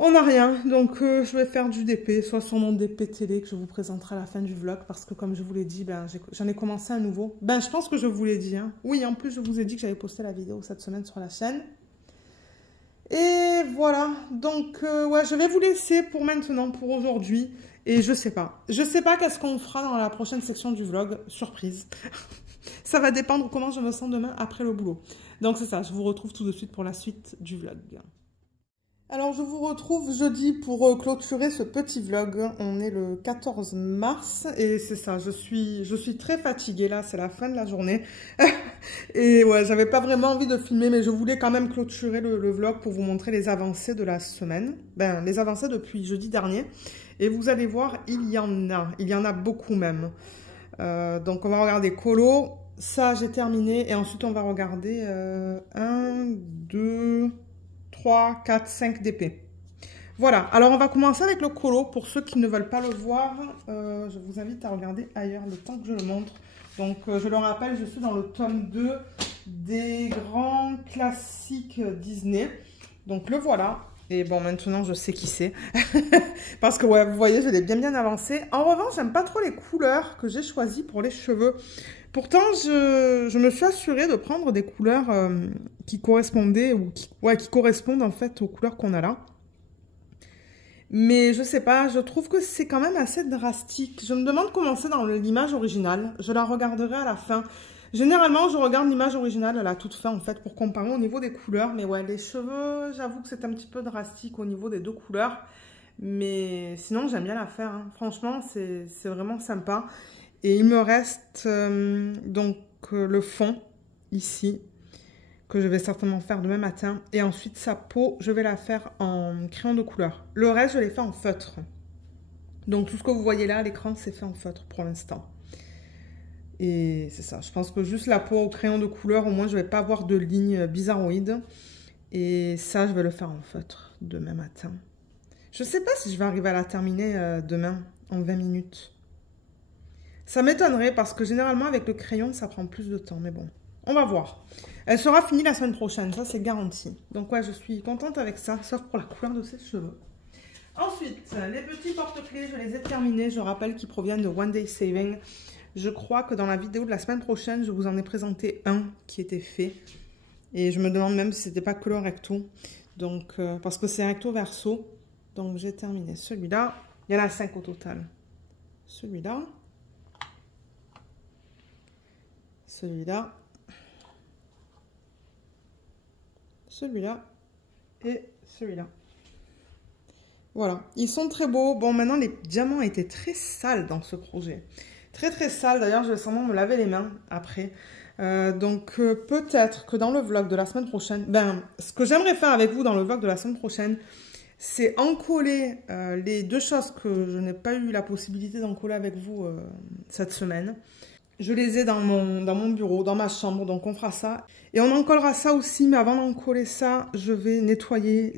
On n'a rien. Donc, je vais faire du DP, soit sur mon DP télé que je vous présenterai à la fin du vlog. Parce que, comme je vous l'ai dit, j'en ai commencé un nouveau. Je pense que je vous l'ai dit. Hein. Oui, en plus, je vous ai dit que j'avais posté la vidéo cette semaine sur la chaîne. Et voilà. Donc, ouais, je vais vous laisser pour maintenant, pour aujourd'hui. Et je sais pas. Je sais pas qu'est-ce qu'on fera dans la prochaine section du vlog. Surprise. Ça va dépendre comment je me sens demain après le boulot. Donc, c'est ça. Je vous retrouve tout de suite pour la suite du vlog. Alors je vous retrouve jeudi pour clôturer ce petit vlog. On est le 14 mars et c'est ça, je suis très fatiguée là, c'est la fin de la journée. Et ouais, j'avais pas vraiment envie de filmer, mais je voulais quand même clôturer le vlog pour vous montrer les avancées de la semaine. Ben, les avancées depuis jeudi dernier. Et vous allez voir, il y en a beaucoup même. Donc on va regarder Colo, ça j'ai terminé et ensuite on va regarder 1, 2... 3, 4, 5 DP. Voilà, alors on va commencer avec le colo. Pour ceux qui ne veulent pas le voir, je vous invite à regarder ailleurs le temps que je le montre. Donc je le rappelle, je suis dans le tome 2 des grands classiques Disney. Donc le voilà. Et bon, maintenant je sais qui c'est. Parce que ouais, vous voyez, je l'ai bien avancé. En revanche, j'aime pas trop les couleurs que j'ai choisies pour les cheveux. Pourtant, je me suis assurée de prendre des couleurs qui correspondaient ou qui correspondent en fait aux couleurs qu'on a là. Mais je sais pas, je trouve que c'est quand même assez drastique. Je me demande comment c'est dans l'image originale. Je la regarderai à la fin. Généralement, je regarde l'image originale à la toute fin en fait pour comparer au niveau des couleurs. Mais ouais, les cheveux, j'avoue que c'est un petit peu drastique au niveau des deux couleurs. Mais sinon, j'aime bien la faire. Hein. Franchement, c'est vraiment sympa. Et il me reste donc le fond, ici, que je vais certainement faire demain matin. Et ensuite, sa peau, je vais la faire en crayon de couleur. Le reste, je l'ai fait en feutre. Donc, tout ce que vous voyez là à l'écran, c'est fait en feutre pour l'instant. Et c'est ça. Je pense que juste la peau au crayon de couleur, au moins, je ne vais pas avoir de lignes bizarroïdes. Et ça, je vais le faire en feutre demain matin. Je ne sais pas si je vais arriver à la terminer demain, en 20 minutes. Ça m'étonnerait parce que généralement avec le crayon ça prend plus de temps, mais bon, on va voir. Elle sera finie la semaine prochaine, ça c'est garanti. Donc ouais, je suis contente avec ça, sauf pour la couleur de ses cheveux. Ensuite, les petits porte-clés, je les ai terminés. Je rappelle qu'ils proviennent de One Day Saving. Je crois que dans la vidéo de la semaine prochaine, je vous en ai présenté un qui était fait. Et je me demande même si c'était pas que le recto. Donc, parce que c'est recto verso. Donc j'ai terminé celui-là. Il y en a 5 au total. Celui-là. Celui-là, celui-là et celui-là. Voilà, ils sont très beaux. Bon, maintenant, les diamants étaient très sales dans ce projet. Très sales. D'ailleurs, je vais sûrement me laver les mains après. Donc, peut-être que dans le vlog de la semaine prochaine, ce que j'aimerais faire avec vous dans le vlog de la semaine prochaine, c'est encoller les deux choses que je n'ai pas eu la possibilité d'encoller avec vous cette semaine. Je les ai dans mon bureau, dans ma chambre, donc on fera ça. Et on encollera ça aussi, mais avant d'encoller ça, je vais nettoyer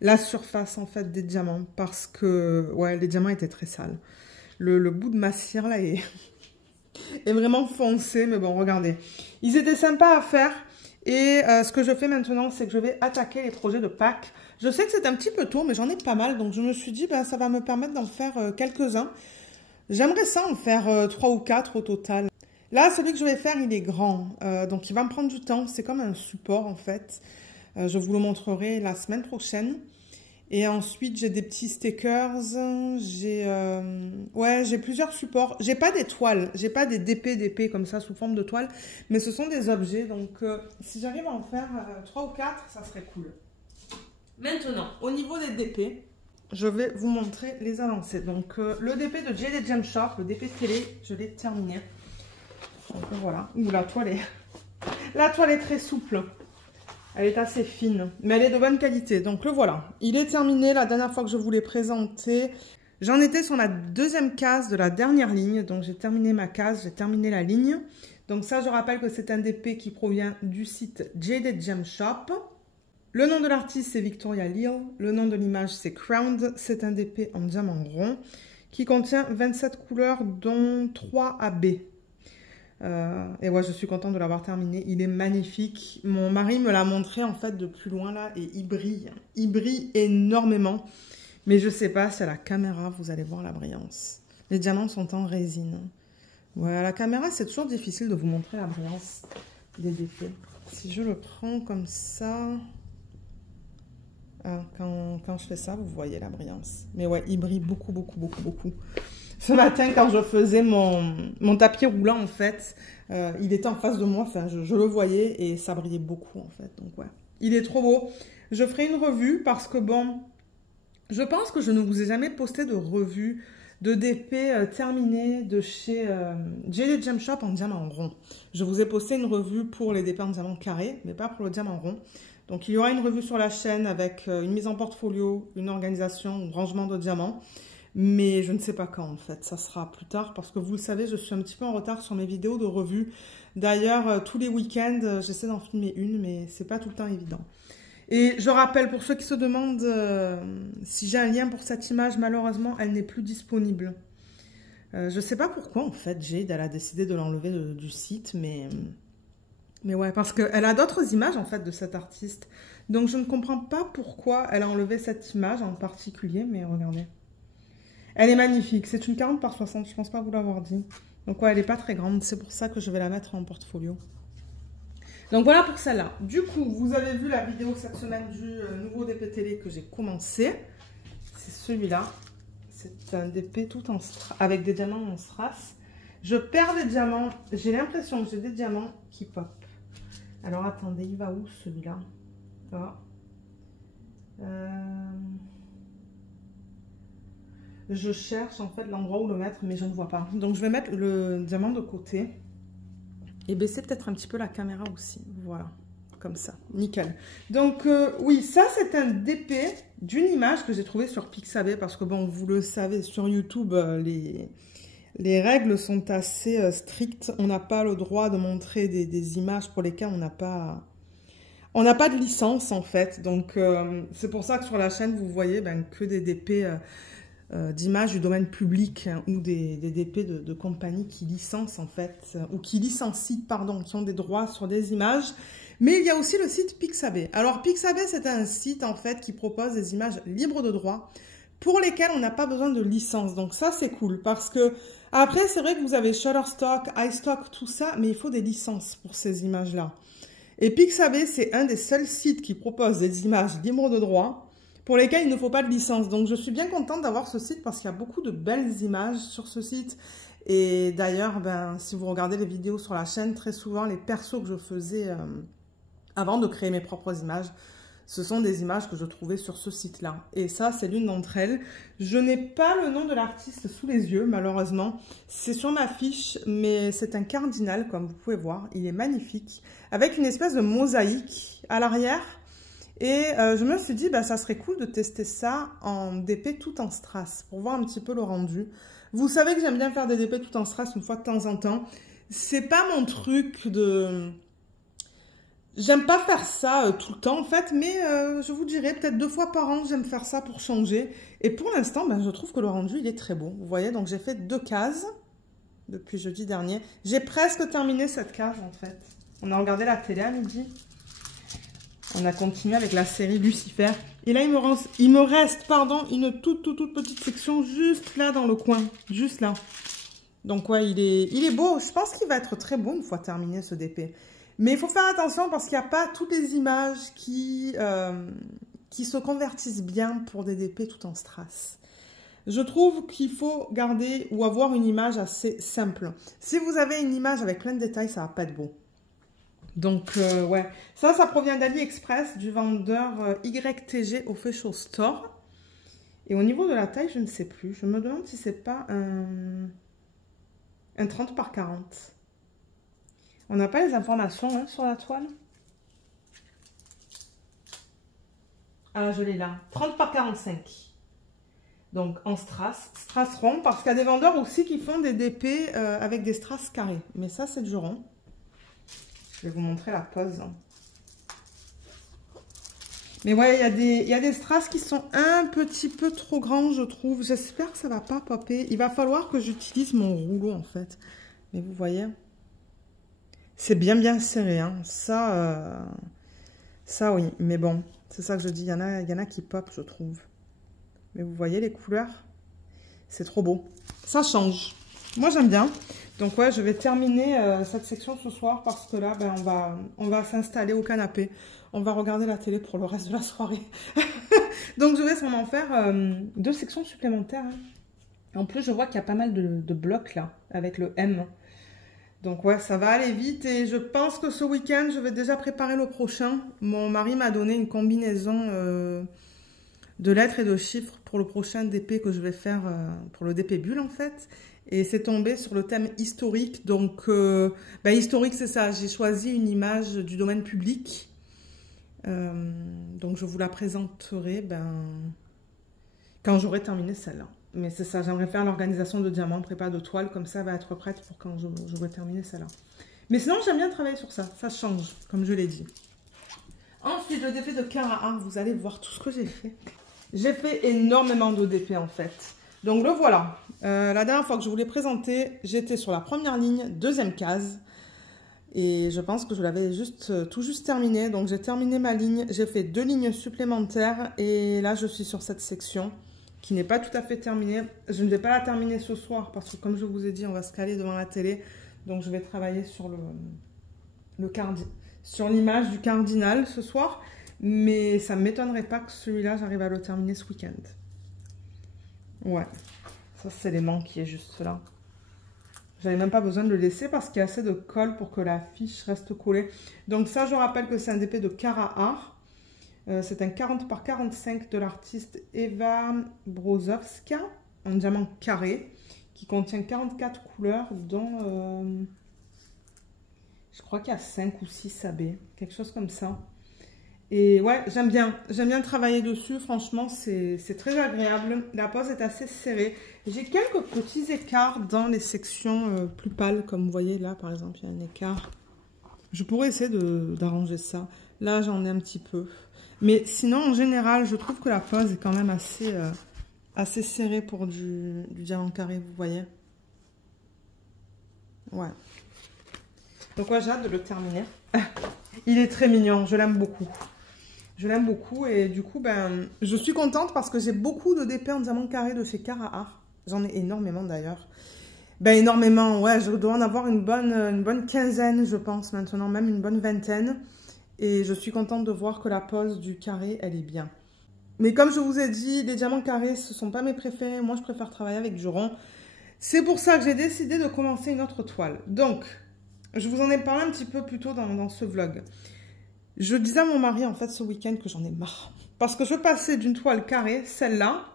la surface en fait des diamants parce que ouais, les diamants étaient très sales. Le bout de ma cire là est vraiment foncé, mais bon, regardez. Ils étaient sympas à faire et ce que je fais maintenant, c'est que je vais attaquer les projets de Pâques. Je sais que c'est un petit peu tôt, mais j'en ai pas mal, donc je me suis dit, ça va me permettre d'en faire quelques-uns. J'aimerais ça en faire 3 ou 4 au total. Là, celui que je vais faire, il est grand. Donc, il va me prendre du temps. C'est comme un support, en fait. Je vous le montrerai la semaine prochaine. Et ensuite, j'ai des petits stickers. J'ai plusieurs supports. J'ai pas des toiles. J'ai pas des DP comme ça, sous forme de toile. Mais ce sont des objets. Donc, si j'arrive à en faire 3 ou 4, ça serait cool. Maintenant, au niveau des DP... je vais vous montrer les avancées. Donc, le DP de Jaded Gem Shop, le DP télé, je l'ai terminé. Donc, voilà. Ouh, la toile est très souple. Elle est assez fine, mais elle est de bonne qualité. Donc, le voilà. Il est terminé. La dernière fois que je vous l'ai présenté, j'en étais sur la deuxième case de la dernière ligne. Donc, j'ai terminé ma case, j'ai terminé la ligne. Donc, ça, je rappelle que c'est un DP qui provient du site Jaded Gem Shop. Le nom de l'artiste, c'est Victoria Leal. Le nom de l'image, c'est Crowned. C'est un DP en diamant rond qui contient 27 couleurs, dont 3 AB. Et ouais, je suis contente de l'avoir terminé. Il est magnifique. Mon mari me l'a montré en fait de plus loin là et il brille. Il brille énormément. Mais je sais pas si à la caméra, vous allez voir la brillance. Les diamants sont en résine. Ouais, à la caméra, c'est toujours difficile de vous montrer la brillance des DP. Si je le prends comme ça... quand je fais ça, vous voyez la brillance. Mais ouais, il brille beaucoup. Ce matin, quand je faisais mon tapis roulant, en fait, il était en face de moi. Enfin, je le voyais et ça brillait beaucoup, en fait. Donc, ouais. Il est trop beau. Je ferai une revue parce que bon, je pense que je ne vous ai jamais posté de revue de DP terminée de chez JD Gem Shop en diamant rond. Je vous ai posté une revue pour les DP en diamant carré, mais pas pour le diamant rond. Donc il y aura une revue sur la chaîne avec une mise en portfolio, une organisation, un rangement de diamants. Mais je ne sais pas quand en fait, ça sera plus tard parce que vous le savez, je suis un petit peu en retard sur mes vidéos de revue. D'ailleurs, tous les week-ends, j'essaie d'en filmer une, mais c'est pas tout le temps évident. Et je rappelle, pour ceux qui se demandent si j'ai un lien pour cette image, malheureusement, elle n'est plus disponible. Je ne sais pas pourquoi, en fait, Jade, elle a décidé de l'enlever du site, mais ouais, parce qu'elle a d'autres images, en fait, de cette artiste. Donc, je ne comprends pas pourquoi elle a enlevé cette image en particulier, mais regardez. Elle est magnifique, c'est une 40 par 60, je ne pense pas vous l'avoir dit. Donc ouais, elle n'est pas très grande, c'est pour ça que je vais la mettre en portfolio. Donc voilà pour celle-là. Du coup, vous avez vu la vidéo cette semaine du nouveau DP télé que j'ai commencé. C'est celui-là. C'est un DP tout en avec des diamants en strass. Je perds des diamants, j'ai l'impression que j'ai des diamants qui pop. Alors attendez, il va où celui-là? Je cherche en fait l'endroit où le mettre, mais je ne vois pas. Donc je vais mettre le diamant de côté et baisser peut-être un petit peu la caméra aussi. Voilà, comme ça, nickel. Donc oui, ça c'est un DP d'une image que j'ai trouvée sur Pixabay parce que bon, vous le savez, sur YouTube, les règles sont assez strictes. On n'a pas le droit de montrer des images pour lesquelles on n'a pas de licence en fait. Donc c'est pour ça que sur la chaîne, vous voyez que des DP... d'images du domaine public hein, ou des DP de compagnies qui licencient en fait, ou qui licencient, pardon, qui ont des droits sur des images. Mais il y a aussi le site Pixabay. Alors Pixabay, c'est un site en fait qui propose des images libres de droit pour lesquelles on n'a pas besoin de licence. Donc ça, c'est cool parce que après, c'est vrai que vous avez Shutterstock, iStock, tout ça, mais il faut des licences pour ces images-là. Et Pixabay, c'est un des seuls sites qui propose des images libres de droit pour lesquels il ne faut pas de licence. Donc, je suis bien contente d'avoir ce site parce qu'il y a beaucoup de belles images sur ce site. Et d'ailleurs, si vous regardez les vidéos sur la chaîne, très souvent, les persos que je faisais avant de créer mes propres images, ce sont des images que je trouvais sur ce site-là. Et ça, c'est l'une d'entre elles. Je n'ai pas le nom de l'artiste sous les yeux, malheureusement. C'est sur ma fiche, mais c'est un cardinal, comme vous pouvez voir. Il est magnifique, avec une espèce de mosaïque à l'arrière. Et je me suis dit, ça serait cool de tester ça en DP tout en strass pour voir un petit peu le rendu. Vous savez que j'aime bien faire des DP tout en strass une fois de temps en temps. C'est pas mon truc de... J'aime pas faire ça tout le temps en fait, mais je vous dirais peut-être 2 fois par an, j'aime faire ça pour changer. Et pour l'instant, je trouve que le rendu, il est très beau. Vous voyez, donc j'ai fait 2 cases depuis jeudi dernier. J'ai presque terminé cette case en fait. On a regardé la télé à midi. On a continué avec la série Lucifer. Et là, il me reste une toute petite section juste là dans le coin. Juste là. Donc, ouais, il est beau. Je pense qu'il va être très beau une fois terminé ce DP. Mais il faut faire attention parce qu'il n'y a pas toutes les images qui se convertissent bien pour des DP tout en strass. Je trouve qu'il faut garder ou avoir une image assez simple. Si vous avez une image avec plein de détails, ça ne va pas être beau. Donc, ouais, ça provient d'AliExpress, du vendeur YTG Official Store. Et au niveau de la taille, je ne sais plus. Je me demande si c'est pas un 30 par 40. On n'a pas les informations sur la toile. Ah, je l'ai là. 30 par 45. Donc, en strass rond, parce qu'il y a des vendeurs aussi qui font des DP avec des strass carrés. Mais ça, c'est du rond. Je vais vous montrer la pose. Mais ouais, il y a des strass qui sont un petit peu trop grands, je trouve. J'espère que ça ne va pas popper. Il va falloir que j'utilise mon rouleau, en fait. Mais vous voyez, c'est bien serré. Hein. Ça, oui. Mais bon, c'est ça que je dis. Il y en a qui pop, je trouve. Mais vous voyez les couleurs? C'est trop beau. Ça change. Moi, j'aime bien. Donc ouais, je vais terminer cette section ce soir parce que là, on va s'installer au canapé. On va regarder la télé pour le reste de la soirée. Donc je vais sûrement faire 2 sections supplémentaires. Hein. En plus, je vois qu'il y a pas mal de blocs là, avec le M. Donc ouais, ça va aller vite et je pense que ce week-end, je vais déjà préparer le prochain. Mon mari m'a donné une combinaison de lettres et de chiffres pour le prochain DP que je vais faire pour le DP Bulle en fait. Et c'est tombé sur le thème historique. Donc, historique, c'est ça. J'ai choisi une image du domaine public. Donc, je vous la présenterai quand j'aurai terminé celle-là. Mais c'est ça, j'aimerais faire l'organisation de diamants, prépa de toile, comme ça, elle va être prête pour quand j'aurai terminé celle-là. Mais sinon, j'aime bien travailler sur ça. Ça change, comme je l'ai dit. Ensuite, le DP de Cara Art, vous allez voir tout ce que j'ai fait. J'ai fait énormément de DP, en fait. Donc, le voilà. La dernière fois que je vous l'ai présenté, j'étais sur la première ligne, deuxième case. Et je pense que je l'avais tout juste terminé. Donc, j'ai terminé ma ligne. J'ai fait 2 lignes supplémentaires. Et là, je suis sur cette section qui n'est pas tout à fait terminée. Je ne vais pas la terminer ce soir parce que, comme je vous ai dit, on va se caler devant la télé. Donc, je vais travailler sur sur l'image du cardinal ce soir. Mais ça ne m'étonnerait pas que celui-là, j'arrive à le terminer ce week-end. Ouais. Ça, c'est l'élément qui est juste là. J'avais même pas besoin de le laisser parce qu'il y a assez de colle pour que la fiche reste collée. Donc ça, je rappelle que c'est un DP de Cara Art. C'est un 40 par 45 de l'artiste Eva Brozowska en diamant carré qui contient 44 couleurs dont je crois qu'il y a 5 ou 6 AB, quelque chose comme ça. Et ouais, j'aime bien travailler dessus, franchement c'est très agréable. La pose est assez serrée. J'ai quelques petits écarts dans les sections plus pâles, comme vous voyez là par exemple, il y a un écart. Je pourrais essayer d'arranger ça. Là j'en ai un petit peu. Mais sinon en général, je trouve que la pose est quand même assez serrée pour du diamant carré, vous voyez. Ouais. Donc ouais, j'ai hâte de le terminer. Il est très mignon, je l'aime beaucoup. Je l'aime beaucoup et du coup, je suis contente parce que j'ai beaucoup de DP en diamant carré de chez Cara Art. J'en ai énormément d'ailleurs. Énormément, ouais, je dois en avoir une bonne quinzaine, je pense maintenant, même une bonne vingtaine. Et je suis contente de voir que la pose du carré, elle est bien. Mais comme je vous ai dit, les diamants carrés, ce ne sont pas mes préférés. Moi, je préfère travailler avec du rond. C'est pour ça que j'ai décidé de commencer une autre toile. Donc, je vous en ai parlé un petit peu plus tôt dans ce vlog. Je disais à mon mari, en fait, ce week-end que j'en ai marre. Parce que je passais d'une toile carrée, celle-là,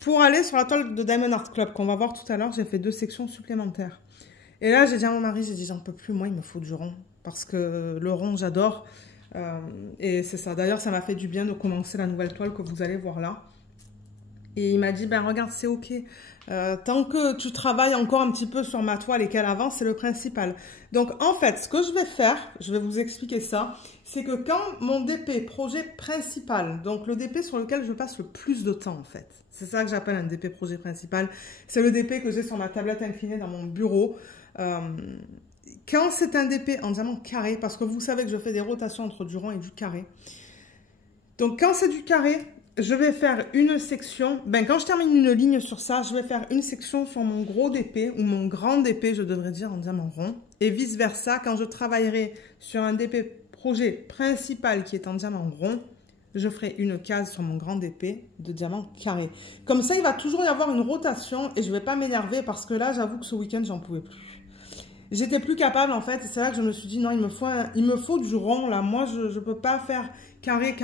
pour aller sur la toile de Diamond Art Club, qu'on va voir tout à l'heure. J'ai fait 2 sections supplémentaires. Et là, j'ai dit à mon mari, j'en peux plus, moi, il me faut du rond. Parce que le rond, j'adore. Et c'est ça. D'ailleurs, ça m'a fait du bien de commencer la nouvelle toile que vous allez voir là. Et il m'a dit, regarde, c'est ok. Tant que tu travailles encore un petit peu sur ma toile et qu'elle avance, c'est le principal. Donc, en fait, ce que je vais faire, je vais vous expliquer ça, c'est que quand mon DP, projet principal, donc le DP sur lequel je passe le plus de temps, en fait, c'est ça que j'appelle un DP projet principal, c'est le DP que j'ai sur ma tablette inclinée dans mon bureau. Quand c'est un DP en diamant carré, parce que vous savez que je fais des rotations entre du rond et du carré. Donc, quand c'est du carré, je vais faire une section. Quand je termine une ligne sur ça, je vais faire une section sur mon gros DP ou mon grand DP, je devrais dire, en diamant rond. Et vice versa, quand je travaillerai sur un DP projet principal qui est en diamant rond, je ferai une case sur mon grand DP de diamant carré. Comme ça, il va toujours y avoir une rotation et je ne vais pas m'énerver parce que là, j'avoue que ce week-end, j'en pouvais plus. J'étais plus capable en fait, et c'est là que je me suis dit non, il me faut du rond là. Moi, je ne peux pas faire carré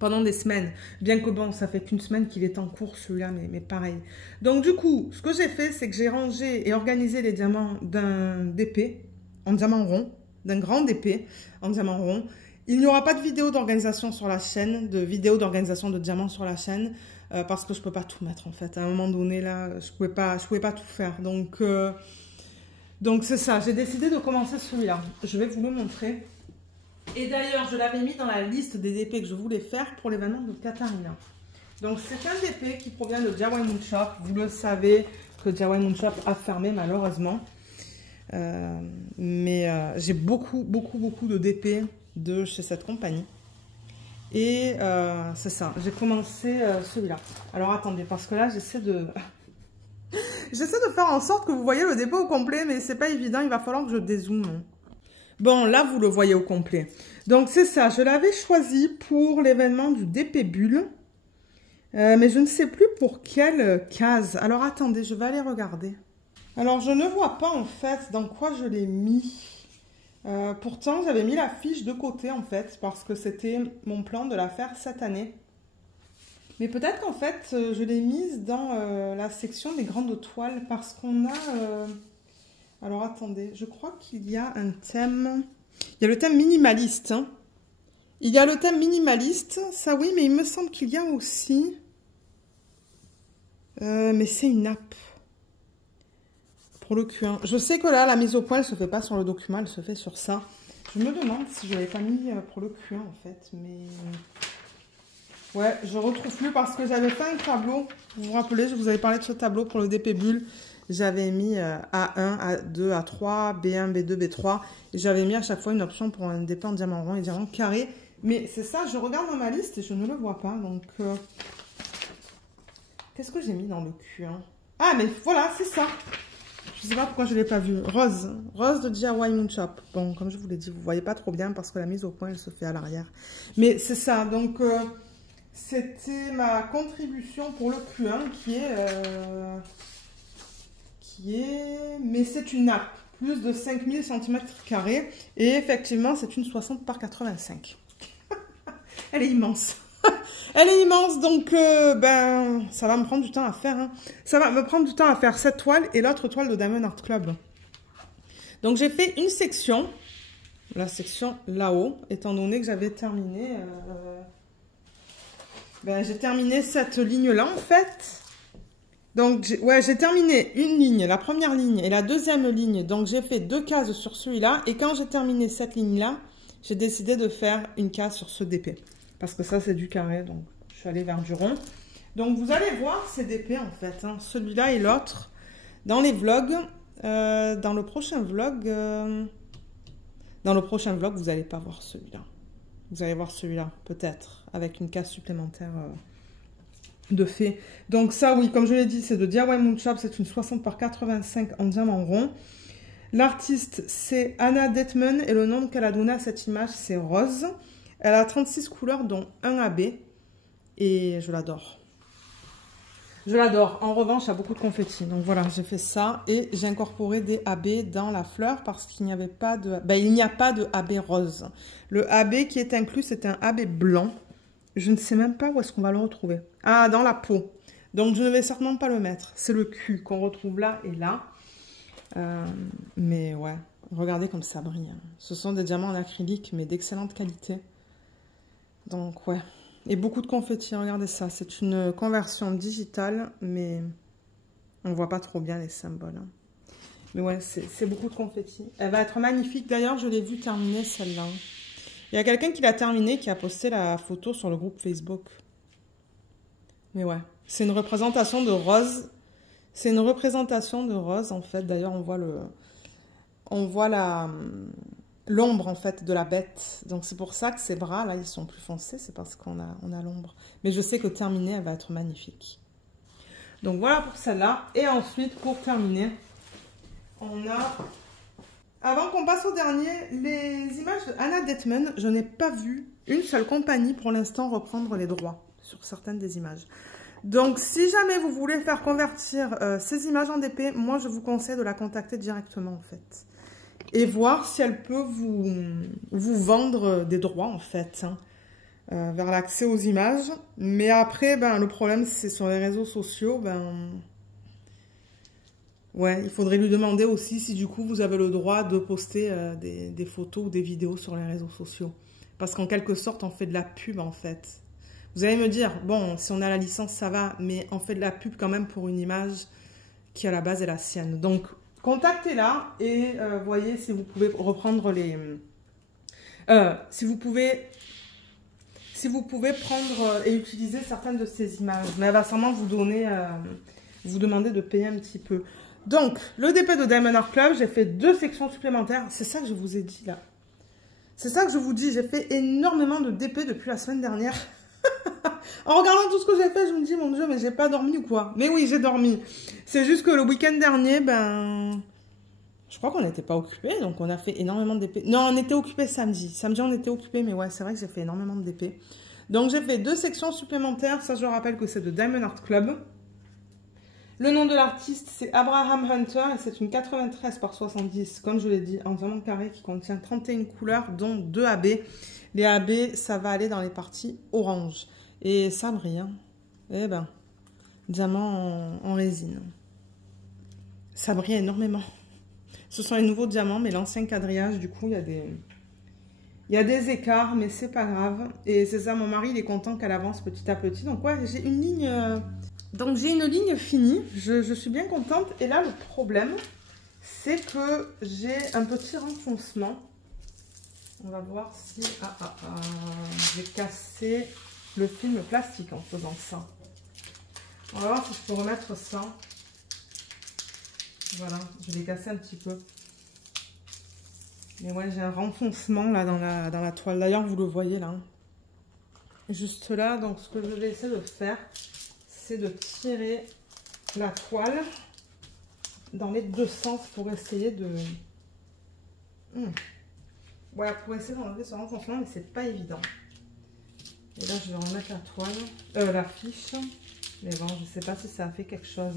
pendant des semaines. Bien que bon, ça fait qu'une semaine qu'il est en cours celui-là, mais pareil. Donc du coup, ce que j'ai fait, c'est que j'ai rangé et organisé les diamants d'un DP en diamant rond, d'un grand DP en diamant rond. Il n'y aura pas de vidéo d'organisation sur la chaîne, de vidéo d'organisation de diamants sur la chaîne. Parce que je peux pas tout mettre en fait. À un moment donné là, je pouvais pas tout faire. Donc c'est ça. J'ai décidé de commencer celui-là. Je vais vous le montrer. Et d'ailleurs, je l'avais mis dans la liste des DP que je voulais faire pour l'événement de Katharina. Donc c'est un DP qui provient de DIY Moon Shop. Vous le savez que DIY Moon Shop a fermé malheureusement. Mais j'ai beaucoup de DP de chez cette compagnie. Et c'est ça, j'ai commencé celui-là. Alors attendez, parce que là j'essaie de faire en sorte que vous voyez le dépôt au complet, mais c'est pas évident, il va falloir que je dézoome. Bon, là vous le voyez au complet. Donc c'est ça, je l'avais choisi pour l'événement du DP Bulle, mais je ne sais plus pour quelle case. Alors attendez, je vais aller regarder. Alors, je ne vois pas en fait dans quoi je l'ai mis. Pourtant, j'avais mis la fiche de côté en fait, parce que c'était mon plan de la faire cette année. Mais peut-être qu'en fait, je l'ai mise dans la section des grandes toiles, parce qu'on a... Alors, attendez, je crois qu'il y a un thème... Il y a le thème minimaliste, hein. Il y a le thème minimaliste, ça oui, mais il me semble qu'il y a aussi... mais c'est une nappe. Pour le Q1. Je sais que là, la mise au point, elle se fait pas sur le document, elle se fait sur ça. Je me demande si je l'avais pas mis pour le Q1 en fait, mais... Ouais, je retrouve plus parce que j'avais fait un tableau. Vous vous rappelez, je vous avais parlé de ce tableau pour le DP Bulle. J'avais mis A1, A2, A3, B1, B2, B3. Et j'avais mis à chaque fois une option pour un DP en diamant rond et diamant carré. Mais c'est ça, je regarde dans ma liste et je ne le vois pas. Donc, qu'est-ce que j'ai mis dans le Q1? Ah, mais voilà, c'est ça. Je sais pas pourquoi je ne l'ai pas vu. Rose. Rose de DIY Moon Shop. Bon, comme je vous l'ai dit, vous ne voyez pas trop bien parce que la mise au point, elle se fait à l'arrière. Mais c'est ça. Donc, c'était ma contribution pour le Q1 qui est... Mais c'est une nappe. Plus de 5000 cm². Et effectivement, c'est une 60 par 85. Elle est immense. Elle est immense, donc ben, ça va me prendre du temps à faire. Hein. Ça va me prendre du temps à faire cette toile et l'autre toile de Diamond Art Club. Donc j'ai fait une section, la section là-haut, étant donné que j'avais terminé... ben, j'ai terminé cette ligne-là en fait. Donc j'ai terminé une ligne, la première ligne et la deuxième ligne. Donc j'ai fait 2 cases sur celui-là. Et quand j'ai terminé cette ligne-là, j'ai décidé de faire une case sur ce DP. Parce que ça, c'est du carré, donc je suis allée vers du rond. Donc, vous allez voir ces DP, en fait, hein, celui-là et l'autre, dans les vlogs. Dans le prochain vlog, vous n'allez pas voir celui-là. Vous allez voir celui-là, peut-être, avec une case supplémentaire de fait. Donc, ça, oui, comme je l'ai dit, c'est de DIY Moon Shop. C'est une 60 par 85 en diamant rond. L'artiste, c'est Anna Detman, et le nom qu'elle a donné à cette image, c'est Rose. Elle a 36 couleurs, dont un AB. Et je l'adore. Je l'adore. En revanche, il y a beaucoup de confettis. Donc voilà, j'ai fait ça. Et j'ai incorporé des AB dans la fleur parce qu'il n'y avait pas de... Ben, il n'y a pas de AB rose. Le AB qui est inclus, c'est un AB blanc. Je ne sais même pas où est-ce qu'on va le retrouver. Ah, dans la peau. Donc je ne vais certainement pas le mettre. C'est le cul qu'on retrouve là et là. Mais ouais, regardez comme ça brille. Ce sont des diamants en acrylique, mais d'excellente qualité. Donc ouais, et beaucoup de confettis, regardez ça, c'est une conversion digitale, mais on ne voit pas trop bien les symboles. Hein. Mais ouais, c'est beaucoup de confettis. Elle va être magnifique, d'ailleurs je l'ai vue terminer celle-là. Il y a quelqu'un qui l'a terminée, qui a posté la photo sur le groupe Facebook. Mais ouais, c'est une représentation de rose. C'est une représentation de rose en fait, d'ailleurs on voit l'ombre en fait de la bête. Donc c'est pour ça que ces bras là ils sont plus foncés, c'est parce qu'on a l'ombre. Mais je sais que terminée elle va être magnifique. Donc voilà pour celle-là. Et ensuite pour terminer, on a, avant qu'on passe au dernier, les images de Anna Detman. Je n'ai pas vu une seule compagnie pour l'instant reprendre les droits sur certaines des images. Donc si jamais vous voulez faire convertir ces images en DP, moi je vous conseille de la contacter directement en fait. Et voir si elle peut vous vendre des droits, en fait, hein, vers l'accès aux images. Mais après, ben, le problème, c'est sur les réseaux sociaux, ben... Ouais, il faudrait lui demander aussi si, du coup, vous avez le droit de poster des photos ou des vidéos sur les réseaux sociaux. Parce qu'en quelque sorte, on fait de la pub, en fait. Vous allez me dire, bon, si on a la licence, ça va, mais on fait de la pub quand même pour une image qui, à la base, est la sienne. Donc... contactez-la et voyez si vous pouvez reprendre les... si vous pouvez prendre et utiliser certaines de ces images. Mais elle va sûrement vous donner... vous demander de payer un petit peu. Donc, le DP de Diamond Art Club, j'ai fait 2 sections supplémentaires. C'est ça que je vous ai dit là. C'est ça que je vous dis. J'ai fait énormément de DP depuis la semaine dernière. En regardant tout ce que j'ai fait, je me dis, mon Dieu, mais j'ai pas dormi ou quoi? Mais oui, j'ai dormi. C'est juste que le week-end dernier, ben... je crois qu'on n'était pas occupés, donc on a fait énormément de DP. Non, on était occupés samedi. Samedi, on était occupés, mais ouais, c'est vrai que j'ai fait énormément de DP. Donc, j'ai fait 2 sections supplémentaires. Ça, je rappelle que c'est de Diamond Art Club. Le nom de l'artiste, c'est Abraham Hunter et c'est une 93 par 70, comme je l'ai dit, en diamant carré qui contient 31 couleurs, dont 2 AB. Les AB, ça va aller dans les parties orange. Et ça brille, hein. Eh ben, diamant en résine. Ça brille énormément. Ce sont les nouveaux diamants, mais l'ancien quadrillage, du coup, il y a des écarts, mais c'est pas grave. Et c'est ça, mon mari, il est content qu'elle avance petit à petit. Donc ouais, j'ai une ligne... Donc j'ai une ligne finie, je suis bien contente. Et là, le problème, c'est que j'ai un petit renfoncement. On va voir si... j'ai cassé le film plastique en faisant ça. On va voir si je peux remettre ça. Voilà, je l'ai cassé un petit peu. Mais ouais, j'ai un renfoncement là dans la toile. D'ailleurs, vous le voyez là. Juste là, donc ce que je vais essayer de faire, c'est de tirer la toile dans les deux sens pour essayer de... Voilà, pour essayer d'enlever ce renfoncement, mais c'est pas évident. Et là, je vais remettre la toile, la fiche. Mais bon, je sais pas si ça a fait quelque chose.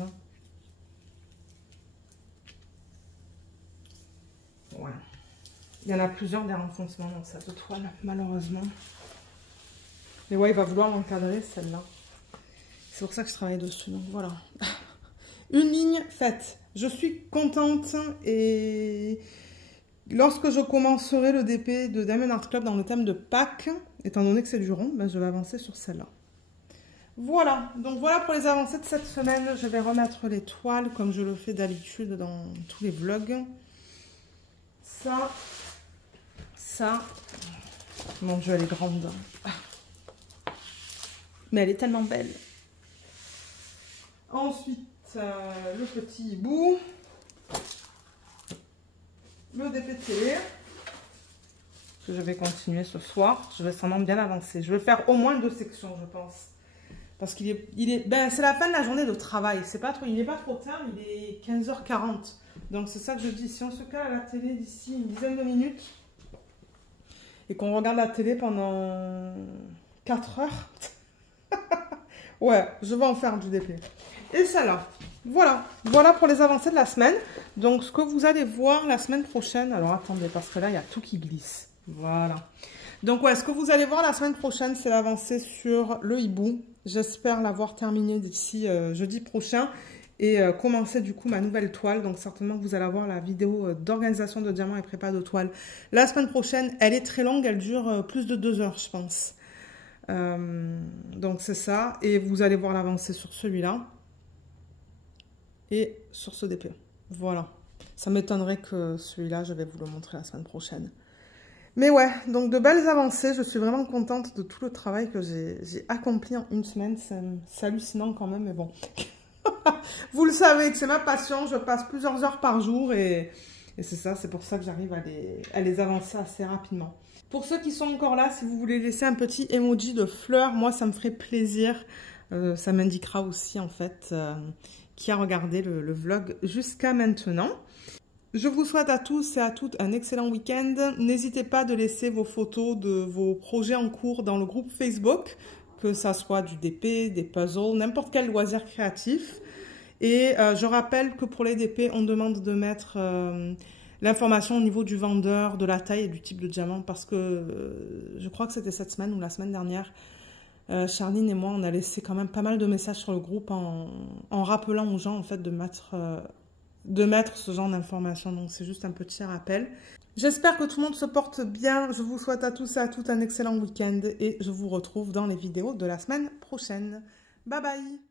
Voilà. Il y en a plusieurs des renfoncements dans cette toile, malheureusement. Mais ouais, il va vouloir l'encadrer, celle-là. C'est pour ça que je travaille dessus, donc voilà. Une ligne faite. Je suis contente et lorsque je commencerai le DP de Diamond Art Club dans le thème de Pâques, étant donné que c'est du rond, ben je vais avancer sur celle-là. Voilà, donc voilà pour les avancées de cette semaine. Je vais remettre les toiles comme je le fais d'habitude dans tous les vlogs. Ça, mon Dieu, elle est grande. Mais elle est tellement belle. Ensuite, le petit hibou. Le DP de télé. Que je vais continuer ce soir. Je vais sûrement bien avancer. Je vais faire au moins 2 sections, je pense. Parce qu'il est, ben, c'est la fin de la journée de travail. C'est pas trop, il n'est pas trop tard, il est 15h40. Donc c'est ça que je dis. Si on se cale à la télé d'ici une dizaine de minutes et qu'on regarde la télé pendant 4 heures, ouais, je vais en faire du DP. Et ça là, voilà pour les avancées de la semaine. Donc ce que vous allez voir la semaine prochaine, alors attendez, parce que là il y a tout qui glisse. Voilà. Donc ouais, ce que vous allez voir la semaine prochaine, c'est l'avancée sur le hibou. J'espère l'avoir terminé d'ici jeudi prochain et commencer du coup ma nouvelle toile. Donc certainement vous allez avoir la vidéo d'organisation de diamants et prépa de toile la semaine prochaine. Elle est très longue, elle dure plus de 2 heures je pense. Donc c'est ça. Et vous allez voir l'avancée sur celui-là et sur ce DP. Voilà. Ça m'étonnerait que celui-là, je vais vous le montrer la semaine prochaine. Mais ouais, donc de belles avancées. Je suis vraiment contente de tout le travail que j'ai accompli en une semaine. C'est hallucinant quand même, mais bon. Vous le savez que c'est ma passion. Je passe plusieurs heures par jour et c'est ça, c'est pour ça que j'arrive à les avancer assez rapidement. Pour ceux qui sont encore là, si vous voulez laisser un petit emoji de fleurs, moi ça me ferait plaisir. Ça m'indiquera aussi en fait qui a regardé le vlog jusqu'à maintenant. Je vous souhaite à tous et à toutes un excellent week-end. N'hésitez pas de laisser vos photos de vos projets en cours dans le groupe Facebook, que ça soit du DP, des puzzles, n'importe quel loisir créatif. Et je rappelle que pour les DP, on demande de mettre l'information au niveau du vendeur, de la taille et du type de diamant, parce que je crois que c'était cette semaine ou la semaine dernière, Charline et moi, on a laissé quand même pas mal de messages sur le groupe en rappelant aux gens en fait de mettre ce genre d'informations. Donc c'est juste un petit rappel. J'espère que tout le monde se porte bien. Je vous souhaite à tous et à toutes un excellent week-end et je vous retrouve dans les vidéos de la semaine prochaine. Bye bye!